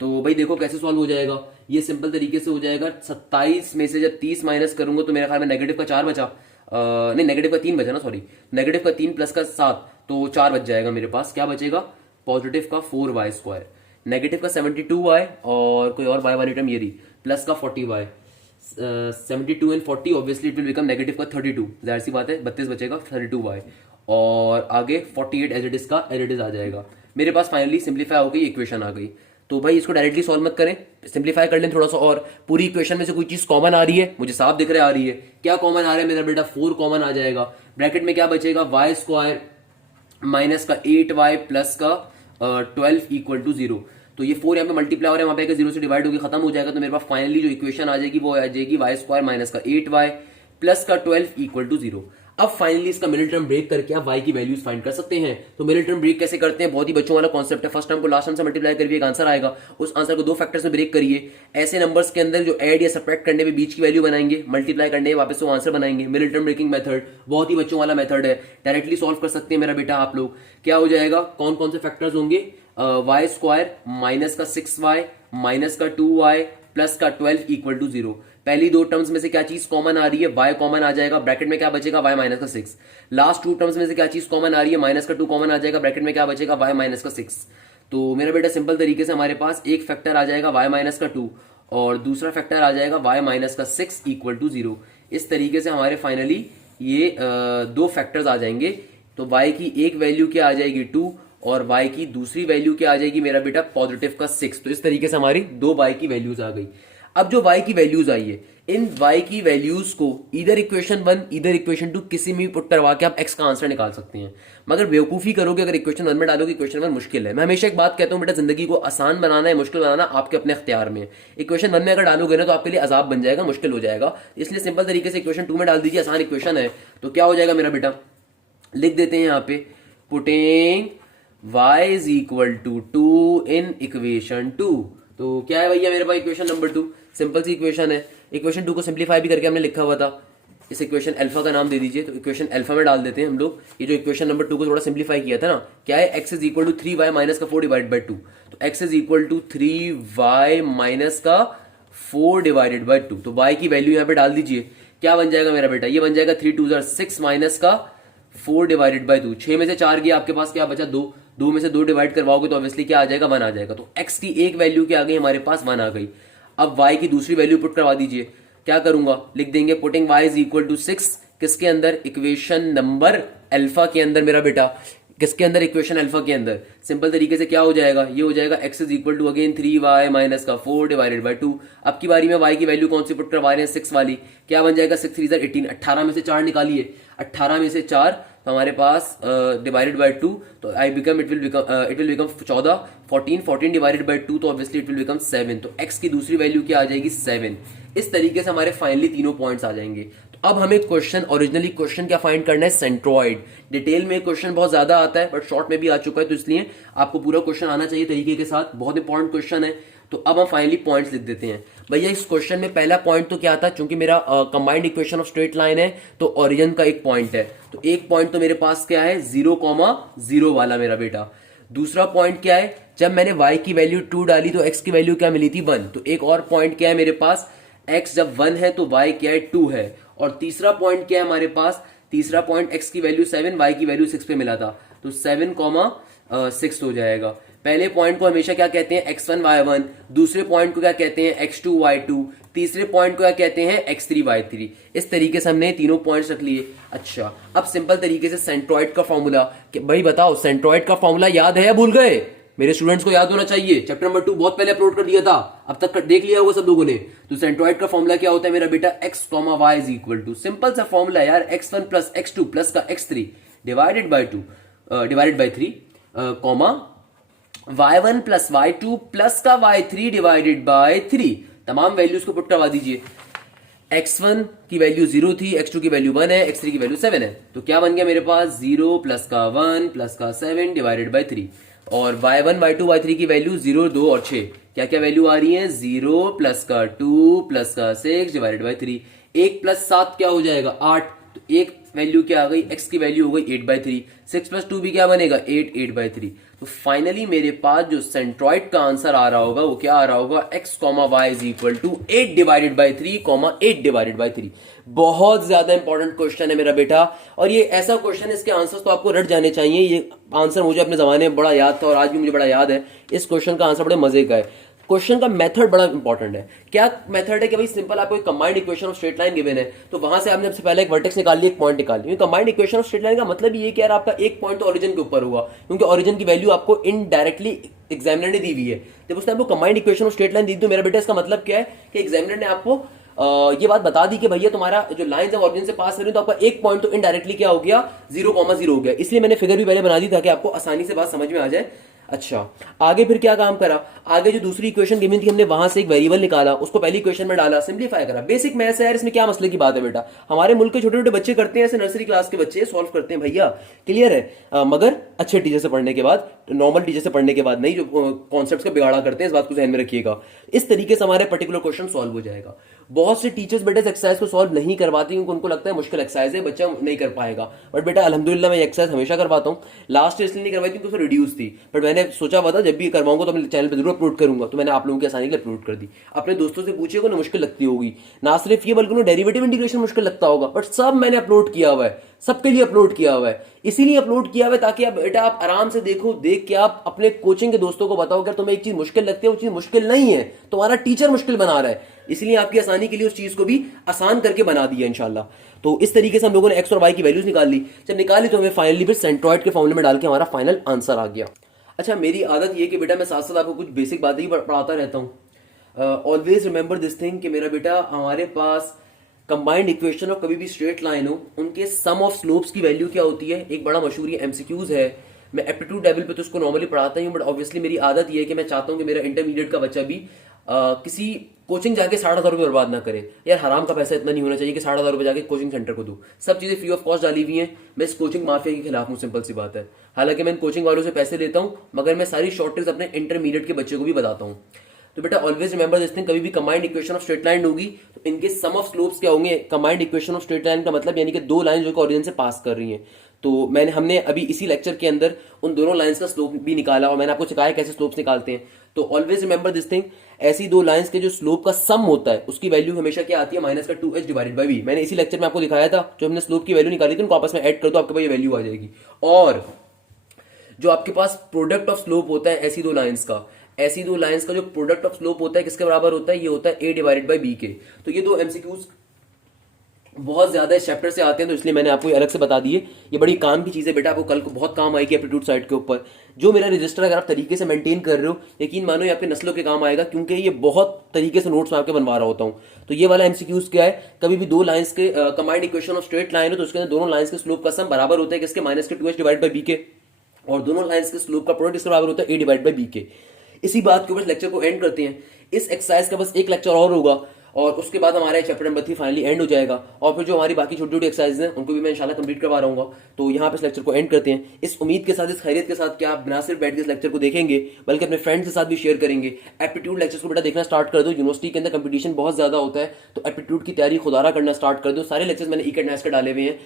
तो भाई देखो कैसे सॉल्व हो जाएगा। ये सिंपल तरीके से हो जाएगा, 27 में से जब 30 माइनस करूंगा तो मेरे ख्याल में नेगेटिव का 4 बचा, नहीं नेगेटिव का 3 बचा ना, सॉरी, नेगेटिव का 3 प्लस का 7, तो 4 बच जाएगा मेरे पास। क्या बचेगा, पॉजिटिव का 4y स्क्वायर, नेगेटिव का 72y, और कोई और y वाली टर्म ये रही, प्लस का 40y, 72 and 40 obviously it will become negative का 32, जाहिर सी बात है 32 बचेगा, 32y, और आगे 48 एज इट इज का एज इट इज आ जाएगा। मेरे पास फाइनली सिंप्लीफाई हो गई, इक्वेशन आ गई। तो भाई इसको डायरेक्टली सॉल्व मत करें, सिंप्लीफाई कर लें थोड़ा सा, और पूरी इक्वेशन में से कोई चीज कॉमन आ रही है, मुझे साफ दिख रहा है आ रही है। क्या कॉमन आ रहा है मेरा बेटा, 4 कॉमन आ जाएगा। ब्रैकेट में क्या बचेगा, y स्क्वायर माइनस का 8y प्लस का 12 इक्वल टू 0। तो ये 4 यहाँ पे मल्टीप्लाई हो रहा है, वहां पे 0 से डिवाइड होकर खत्म हो जाएगा। तो मेरे पास फाइनली जो इक्वेशन आ जाएगी वो आ जाएगी वाई स्क्वायर माइनस का 8y प्लस का 12 इक्वल टू 0। अब फाइनली इसका मिडिल टर्म ब्रेक करके आप y की वैल्यूज फाइंड कर सकते हैं। तो मिडिल टर्म ब्रेक कैसे करते हैं, बहुत ही बच्चों वाला कॉन्सेप्ट है। फर्स्ट टर्म को लास्ट टर्म से मल्टीप्लाई करिए, एक आंसर आएगा, उस आंसर को दो फैक्टर्स में ब्रेक करिए। ऐसे नंबर्स के अंदर जो ऐड या सब्ट्रैक्ट करने में बीच की वैल्यू बनाएंगे, मल्टीप्लाई करने में वापस वो आंसर बनाएंगे। मिडिल टर्म ब्रेकिंग मेथड बहुत ही बच्चों वाला मेथड है, डायरेक्टली सॉल्व कर सकते हैं मेरा बेटा आप लोग। क्या हो जाएगा, कौन कौन से फैक्टर्स होंगे, वाई स्क्वायर माइनस का 6y माइनस का 2y प्लस का 12 इक्वल टू 0। पहली दो टर्म्स में से क्या चीज कॉमन आ रही है, y कॉमन आ जाएगा, ब्रैकेट में क्या बचेगा, y माइनस का 6। लास्ट टू टर्म्स में से क्या चीज कॉमन आ रही है, माइनस का 2 कॉमन आ जाएगा, ब्रैकेट में क्या बचेगा, y माइनस का 6। तो मेरा बेटा सिंपल तरीके से हमारे पास एक फैक्टर आ जाएगा y माइनस का 2 और दूसरा फैक्टर आ जाएगा y माइनस का 6 इक्वल टू 0। इस तरीके से हमारे फाइनली ये दो फैक्टर्स आ जाएंगे। तो y की एक वैल्यू क्या आ जाएगी 2 और y की दूसरी वैल्यू क्या आ जाएगी मेरा बेटा पॉजिटिव का 6। तो इस तरीके से हमारी दो y की वैल्यूज आ गई। अब जो y की वैल्यूज आई है, इन y की वैल्यूज को इधर इक्वेशन 1 इधर इक्वेशन 2 किसी में भी पुट करवा के आप x का आंसर निकाल सकते हैं। मगर बेवकूफी करोगे अगर इक्वेशन 1 में डालोगे, इक्वेशन 1 मुश्किल है। मैं हमेशा एक बात कहता हूं बेटा, जिंदगी को आसान बनाना है मुश्किल बनाना आपके अपने अख्तियार में। इक्वेशन 1 में अगर डालोगे ना तो आपके लिए अजाब बन जाएगा, मुश्किल हो जाएगा। इसलिए सिंपल तरीके से इक्वेशन 2 में डाल दीजिए, आसान इक्वेशन है। तो क्या हो जाएगा मेरा बेटा, लिख देते हैं यहाँ पे, putting y is equal to 2 in equation 2। तो क्या है भैया मेरे पास इक्वेशन नंबर 2, सिंपल सी इक्वेशन है। इक्वेशन 2 को सिंप्लीफाई भी करके हमने लिखा हुआ था, इस इक्वेशन अल्फा का नाम दे दीजिए। तो इक्वेशन अल्फा में डाल देते हैं हम लोग। ये जो इक्वेशन नंबर 2 को थोड़ा सिंप्लीफाई किया था ना, क्या है, x is equal to 3y minus का 4 डिवाइड बाई 2। तो x is equal to 3y minus का 4 डिवाइडेड बाई 2। तो y की वैल्यू यहाँ पे डाल दीजिए, क्या बन जाएगा मेरा बेटा, ये बन जाएगा 3 2 6 माइनस का 4 डिवाइडेड बाई 2। 6 में से 4 गया, आपके पास क्या बचा 2, 2 में से 2 डिवाइड करवाओगे तो ऑब्वियसली क्या आ जाएगा, 1 आ जाएगा। तो x की एक वैल्यू क्या आ गई हमारे पास, 1 आ गई। अब y की दूसरी वैल्यू पुट करवा दीजिए। क्या करूंगा, लिख देंगे putting y is equal to 6 किसके अंदर, इक्वेशन नंबर अल्फा के अंदर मेरा बेटा, किसके अंदर, इक्वेशन अल्फा के अंदर। सिंपल तरीके से क्या हो जाएगा, ये हो जाएगा x is equal to again 3y minus का 4 डिवाइडेड बाई 2। अब की बारी में y की वैल्यू कौन सी पुट करवा रहे हैं, 6 वाली। क्या बन जाएगा, 6 3 18, 18 में से 4 निकालिए, 18 में से 4 तो हमारे पास डिवाइडेड बाई 2, तो I become it will become 14, 14 divided by 2 तो ऑब्वियसली इट विल बिकम 7। तो x की दूसरी वैल्यू क्या आ जाएगी, 7। इस तरीके से हमारे फाइनली तीनों पॉइंट्स आ जाएंगे। तो अब हमें क्वेश्चन, ओरिजिनली क्वेश्चन क्या फाइंड करना है, सेंट्रॉइड। डिटेल में क्वेश्चन बहुत ज्यादा आता है बट शॉर्ट में भी आ चुका है, तो इसलिए आपको पूरा क्वेश्चन आना चाहिए तरीके के साथ, बहुत इंपॉर्टेंट क्वेश्चन है। तो अब हम फाइनली पॉइंट्स लिख देते हैं। भैया इस क्वेश्चन में पहला पॉइंट तो क्या था, चूंकि मेरा combined equation of straight line है तो ओरिजिन का एक पॉइंट है। तो एक पॉइंट तो मेरे पास क्या है, 0,0 वाला मेरा बेटा। दूसरा पॉइंट क्या है, जब मैंने y की वैल्यू 2 डाली तो x की वैल्यू क्या मिली थी, 1। तो एक और पॉइंट क्या है मेरे पास, x जब 1 है तो y क्या है, 2 है। और तीसरा पॉइंट क्या है हमारे पास, तीसरा पॉइंट x की वैल्यू 7, y की वैल्यू 6 पे मिला था, तो 7,6 हो जाएगा। पहले पॉइंट को हमेशा क्या कहते हैं, x1 y1। दूसरे पॉइंट को क्या कहते हैं, x2 y2। तीसरे पॉइंट को क्या कहते हैं, x3 y3। इस तरीके से हमने तीनों पॉइंट्स रख लिए। अच्छा, अब सिंपल तरीके से सेंट्रॉइड का फॉर्मूला, भाई बताओ सेंट्रॉइड का फॉर्मूला याद है या भूल गए, मेरे स्टूडेंट्स को याद होना चाहिए। चैप्टर नंबर 2 बहुत पहले अपलोड कर दिया था, अब तक देख लिया होगा सब लोगों ने। तो सेंट्रॉइड का फॉर्मूला क्या होता है मेरा बेटा, x, y is equal to, simple सा फॉर्मूला यार, x1 प्लस x2 प्लस का x3 divided by 3 comma y1 plus y2 plus का y3 डिवाइडेड बाई 3। तमाम वैल्यूज को पुट करवा दीजिए। x1 की वैल्यू 0 थी, x2 की वैल्यू 1 है, x3 की वैल्यू 7 है। तो क्या बन गया मेरे पास, 0 प्लस का 1 प्लस का 7 डिवाइडेड बाई 3। और y1 y2 y3 की वैल्यू 0 2 और 6, क्या क्या वैल्यू आ रही है, 0 प्लस का 2 प्लस का 6 डिवाइडेड बाई 3। 1 प्लस 7 क्या हो जाएगा, 8। तो एक वैल्यू क्या आ गई, x की वैल्यू हो गई 8/3। 6 प्लस 2 भी क्या बनेगा, 8/3। तो फाइनली मेरे पास जो सेंट्रॉइड का आंसर आ रहा होगा वो क्या आ रहा होगा, x, y is equal to 8 divided by 3, 8 divided by 3। बहुत ज्यादा इंपॉर्टेंट क्वेश्चन है मेरा बेटा, और ये ऐसा क्वेश्चन, इसके आंसर्स तो आपको रट जाने चाहिए। ये आंसर मुझे अपने जमाने में बड़ा याद था और आज भी मुझे बड़ा याद है। इस क्वेश्चन का आंसर बड़े मजे का है। क्वेश्चन का मेथड बड़ा इंपॉर्टेंट है। क्या मेथड है कि भाई सिंपल आपको एक combined equation of straight line given है, तो वहां से आपने सबसे पहले एक वर्टेक्स निकाल लिया, एक पॉइंट निकाल लिया। Combined equation of straight line का मतलब ये कि यार आपका एक पॉइंट तो ओरिजिन के ऊपर होगा, क्योंकि ओरिजिन की वैल्यू आपको इनडायरेक्टली एग्जामिनर ने दी हुई है। जब उसने आपको combined equation of straight line दी तो मेरा बेटा इसका मतलब क्या है कि एग्जामिनर ने आपको ये बात बता दी कि भैया तुम्हारा जो लाइन जब ओरिजिन से पास कर रही है तो आपका एक पॉइंट तो इनडायरेक्टली क्या हो गया, 0,0 हो गया। इसलिए मैंने फिगर भी पहले बना दी ताकि आपको आसानी से बात समझ में आ जाए। अच्छा, आगे फिर क्या काम करा? आगे जो दूसरी इक्वेशन गिवन थी हमने वहां से एक वेरिएबल निकाला, उसको पहली इक्वेशन में डाला, सिंपलीफाई करा। बेसिक मैथ्स है यार, इसमें क्या मसले की बात है बेटा? हमारे मुल्क के छोटे छोटे बच्चे करते हैं ऐसे, नर्सरी क्लास के बच्चे सॉल्व करते हैं भैया, क्लियर है। मगर अच्छे टीचर से पढ़ने के बाद, नॉर्मल टीचर से पढ़ने के बाद नहीं, जो कॉन्सेप्ट्स का बिगाड़ा करते हैं, इस बात को ध्यान में रखिएगा। इस तरीके से हमारे पर्टिकुलर क्वेश्चन सॉल्व हो जाएगा। बहुत से टीचर्स बेटा एक्सरसाइज को सॉल्व नहीं करवाती क्योंकि उनको लगता है मुश्किल एक्सरसाइज है, बच्चा नहीं कर पाएगा। बट बेटा अल्हम्दुलिल्लाह मैं एक्सरसाइज हमेशा करवाता हूँ। लास्ट ईयर इसलिए नहीं करवाई थी क्योंकि रिड्यूस थी, बट मैंने सोचा हुआ था जब भी करवाऊंगा तो अपने चैनल पर जरूर अपलोड करूंगा, तो मैंने आप लोगों की आसानी के लिए अपलोड कर दी। अपने दोस्तों से पूछिएगा ना, मुश्किल लगती होगी, ना सिर्फ ये बल्कि डेरिवेटिव इंटीग्रेशन मुश्किल लगता होगा, बट सब मैंने अपलोड किया हुआ है, सबके लिए अपलोड किया हुआ है। इसीलिए अपलोड किया हुआ है ताकि आप बेटा आप आराम से देखो, देख के आप अपने कोचिंग के दोस्तों को बताओ अगर तुम्हें एक चीज मुश्किल लगती है वो चीज मुश्किल नहीं है, तुम्हारा टीचर मुश्किल बना रहा है, इसलिए आपकी आसानी के लिए उस चीज को भी आसान करके बना दिया इंशाल्लाह। तो इस तरीके से हम लोगों ने एक्स और वाई की वैल्यूज निकाल ली। जब निकाली तो हमें फाइनली फिर सेंट्रॉइड के फॉर्मूले में डाल के हमारा फाइनल आंसर आ गया। अच्छा, मेरी आदत ये कि बेटा मैं साथ साथ आपको कुछ बेसिक बातें ही पढ़ाता रहता हूँ। ऑलवेज रिमेंबर दिस थिंग कि मेरा बेटा हमारे पास कंबाइंड इक्वेशन और कभी भी स्ट्रेट लाइन हो, उनके सम ऑफ स्लोप्स की वैल्यू क्या होती है, एक बड़ा मशहूर एमसीक्यूज है। मैं एप्टीट्यूड लेवल पे तो उसको नॉर्मली पढ़ाता ही हूँ, बट ऑब्वियसली मेरी आदत ये है कि मैं चाहता हूँ कि मेरा इंटरमीडिएट का बच्चा भी किसी कोचिंग जाके 10,500 रुपये बर्बाद ना करे। यार हराम का पैसा इतना नहीं होना चाहिए कि 10,500 रुपये जाके कोचिंग सेंटर को दूं। सब चीजें फ्री ऑफ कॉस्ट डाली हुई हैं। मैं इस कोचिंग माफिया के खिलाफ हूँ, सिंपल सी बात है। हालांकि मैं इन कोचिंग वालों से पैसे लेता हूँ, मगर मैं सारी शॉर्ट ट्रिक्स अपने इंटरमीडिएट के बच्चे को भी बताता हूँ। तो बेटा ऑलवेज रिमेंबर दिस थिंग, कभी भी combined equation of straight line होगी तो इनके सम ऑफ स्लोप्स क्या होंगे। Combined equation of straight line का मतलब यानी कि दो लाइन जो कि ओरिजिन से पास कर रही हैं। तो हमने अभी इसी लेक्चर के अंदर उन दोनों लाइंस का स्लोप भी निकाला और मैंने आपको सिखाया कैसे स्लोप्स निकालते हैं। तो ऑलवेज रिमेंबर दिस थिंग, ऐसी दो लाइंस के जो स्लोप का सम होता है उसकी वैल्यू हमेशा क्या आती है, माइनस का 2h डिवाइडेड बाई v। मैंने इसी लेक्चर में आपको दिखाया था, जो हमने स्लोप की वैल्यू निकाली थी उनको आपस में ऐड कर दो, आपके पास ये वैल्यू आ जाएगी। और जो आपके पास प्रोडक्ट ऑफ स्लोप होता है ऐसी दो लाइंस का जो प्रोडक्ट ऑफ स्लोप होता है किसके बराबर होता है, ये होता है a डिवाइडेड बाई b के। तो ये दो एमसीक्यूज बहुत ज्यादा इस चैप्टर से आते हैं, तो इसलिए मैंने आपको ये अलग से बता दिए। ये बड़ी काम की चीज है बेटा, आपको कल को बहुत काम आएगी एप्टीट्यूड साइड के ऊपर। जो मेरा रजिस्टर अगर आप तरीके से मेंटेन कर रहे हो, यकीन मानो ये आपके नस्लों के काम आएगा, क्योंकि ये बहुत तरीके से नोट्स में आपके बनवा रहा होता हूँ। तो ये वाला एमसीक्यूज क्या है, कभी भी दो लाइंस के combined equation of straight line हो तो उसके अंदर दोनों लाइंस के स्लोप का सम बराबर होता है किसके, माइनस के 2h डिवाइड बाई b के, और दोनों लाइंस के स्लोप का प्रोडक्ट इसके बराबर होता है a डिवाइड बाई b के। इसी बात के ऊपर लेक्चर को एंड करते हैं। इस एक्सरसाइज का बस एक लेक्चर और होगा और उसके बाद हमारा चैप्टर नंबर 3 फाइनली एंड हो जाएगा, और फिर जो हमारी बाकी छोटी छोटी एक्सरसाइज हैं उनको भी मैं इंशाल्लाह कंप्लीट करवा रहूंगा। तो यहाँ पे इस लेक्चर को एंड करते हैं, इस उम्मीद के साथ, इस खैरियत के साथ कि आप बिना सिर्फ बैठ के इस लेक्चर को देखेंगे बल्कि अपने फ्रेंड्स के साथ भी शेयर करेंगे। एप्टीट्यूड लेक्चर्स को बेटा देखना स्टार्ट कर दो, यूनिवर्सिटी के अंदर कंपटीशन बहुत ज्यादा होता है, तो एप्टीट्यूड की तैयारी खुदारा करना स्टार्ट कर दो। सारे लेक्चर्स मैंने ई-कैट के डाले हुए हैं,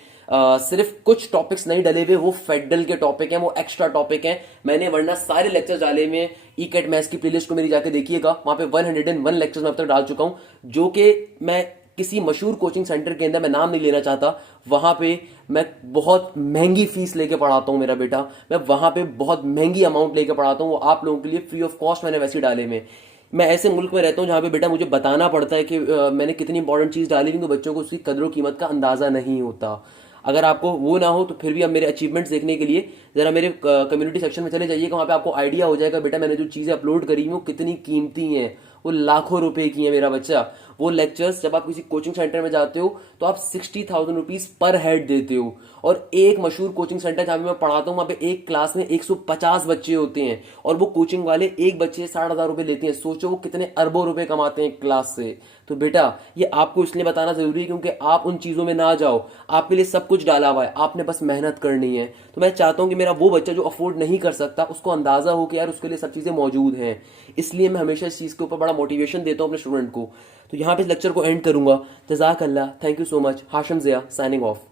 सिर्फ कुछ टॉपिक्स नहीं डले हुए, वो फेडरल के टॉपिक हैं, वो एक्स्ट्रा टॉपिक हैं मैंने, वरना सारे लेक्चर्स डाले हुए हैं। ई-कैट मैथ्स की प्लेलिस्ट को मेरी जाके देखिएगा, वहां पे 101 लेक्चर्स मैं अब तक डाल चुका हूं, जो कि मैं किसी मशहूर कोचिंग सेंटर के अंदर, मैं नाम नहीं लेना चाहता, वहां पे मैं बहुत महंगी फीस लेके पढ़ाता हूं मेरा बेटा, मैं वहां पे बहुत महंगी अमाउंट लेके पढ़ाता हूं, वो आप लोगों के लिए फ्री ऑफ कॉस्ट मैंने वैसे डाले में। मैं ऐसे मुल्क में रहता हूं जहां पे बेटा मुझे बताना पड़ता है कि मैंने कितनी इंपॉर्टेंट चीज डाली, क्योंकि बच्चों को उसकी कदर कीमत का अंदाजा नहीं होता। अगर आपको वो ना हो तो फिर भी आप मेरे अचीवमेंट्स देखने के लिए जरा मेरे कम्युनिटी सेक्शन में चले जाइएगा, वहां पे आपको आइडिया हो जाएगा बेटा मैंने जो चीजें अपलोड करी वो कितनी कीमती हैं, वो लाखों रुपए की है मेरा बच्चा। वो लेक्चर्स जब आप किसी कोचिंग सेंटर में जाते हो तो आप 60,000 रुपीज पर हेड देते हो, और एक मशहूर कोचिंग सेंटर जहां मैं पढ़ाता हूं वहां पे एक क्लास में 150 बच्चे होते हैं, और वो कोचिंग वाले एक बच्चे 60,000 रुपए लेते हैं। सोचो वो कितने अरबों रुपए कमाते हैं क्लास से। तो बेटा ये आपको इसलिए बताना जरूरी है क्योंकि आप उन चीजों में ना जाओ, आपके लिए सब कुछ डाला हुआ है, आपने बस मेहनत करनी है। तो मैं चाहता हूं कि मेरा वो बच्चा जो अफोर्ड नहीं कर सकता उसको अंदाजा हो कि यार उसके लिए सब चीजें मौजूद हैं, इसलिए मैं हमेशा इस चीज के ऊपर बड़ा मोटिवेशन देता हूं अपने स्टूडेंट को। तो यहां पे इस लेक्चर को एंड करूंगा। जज़ाक अल्लाह, thank you so much. Hashim Zia signing of.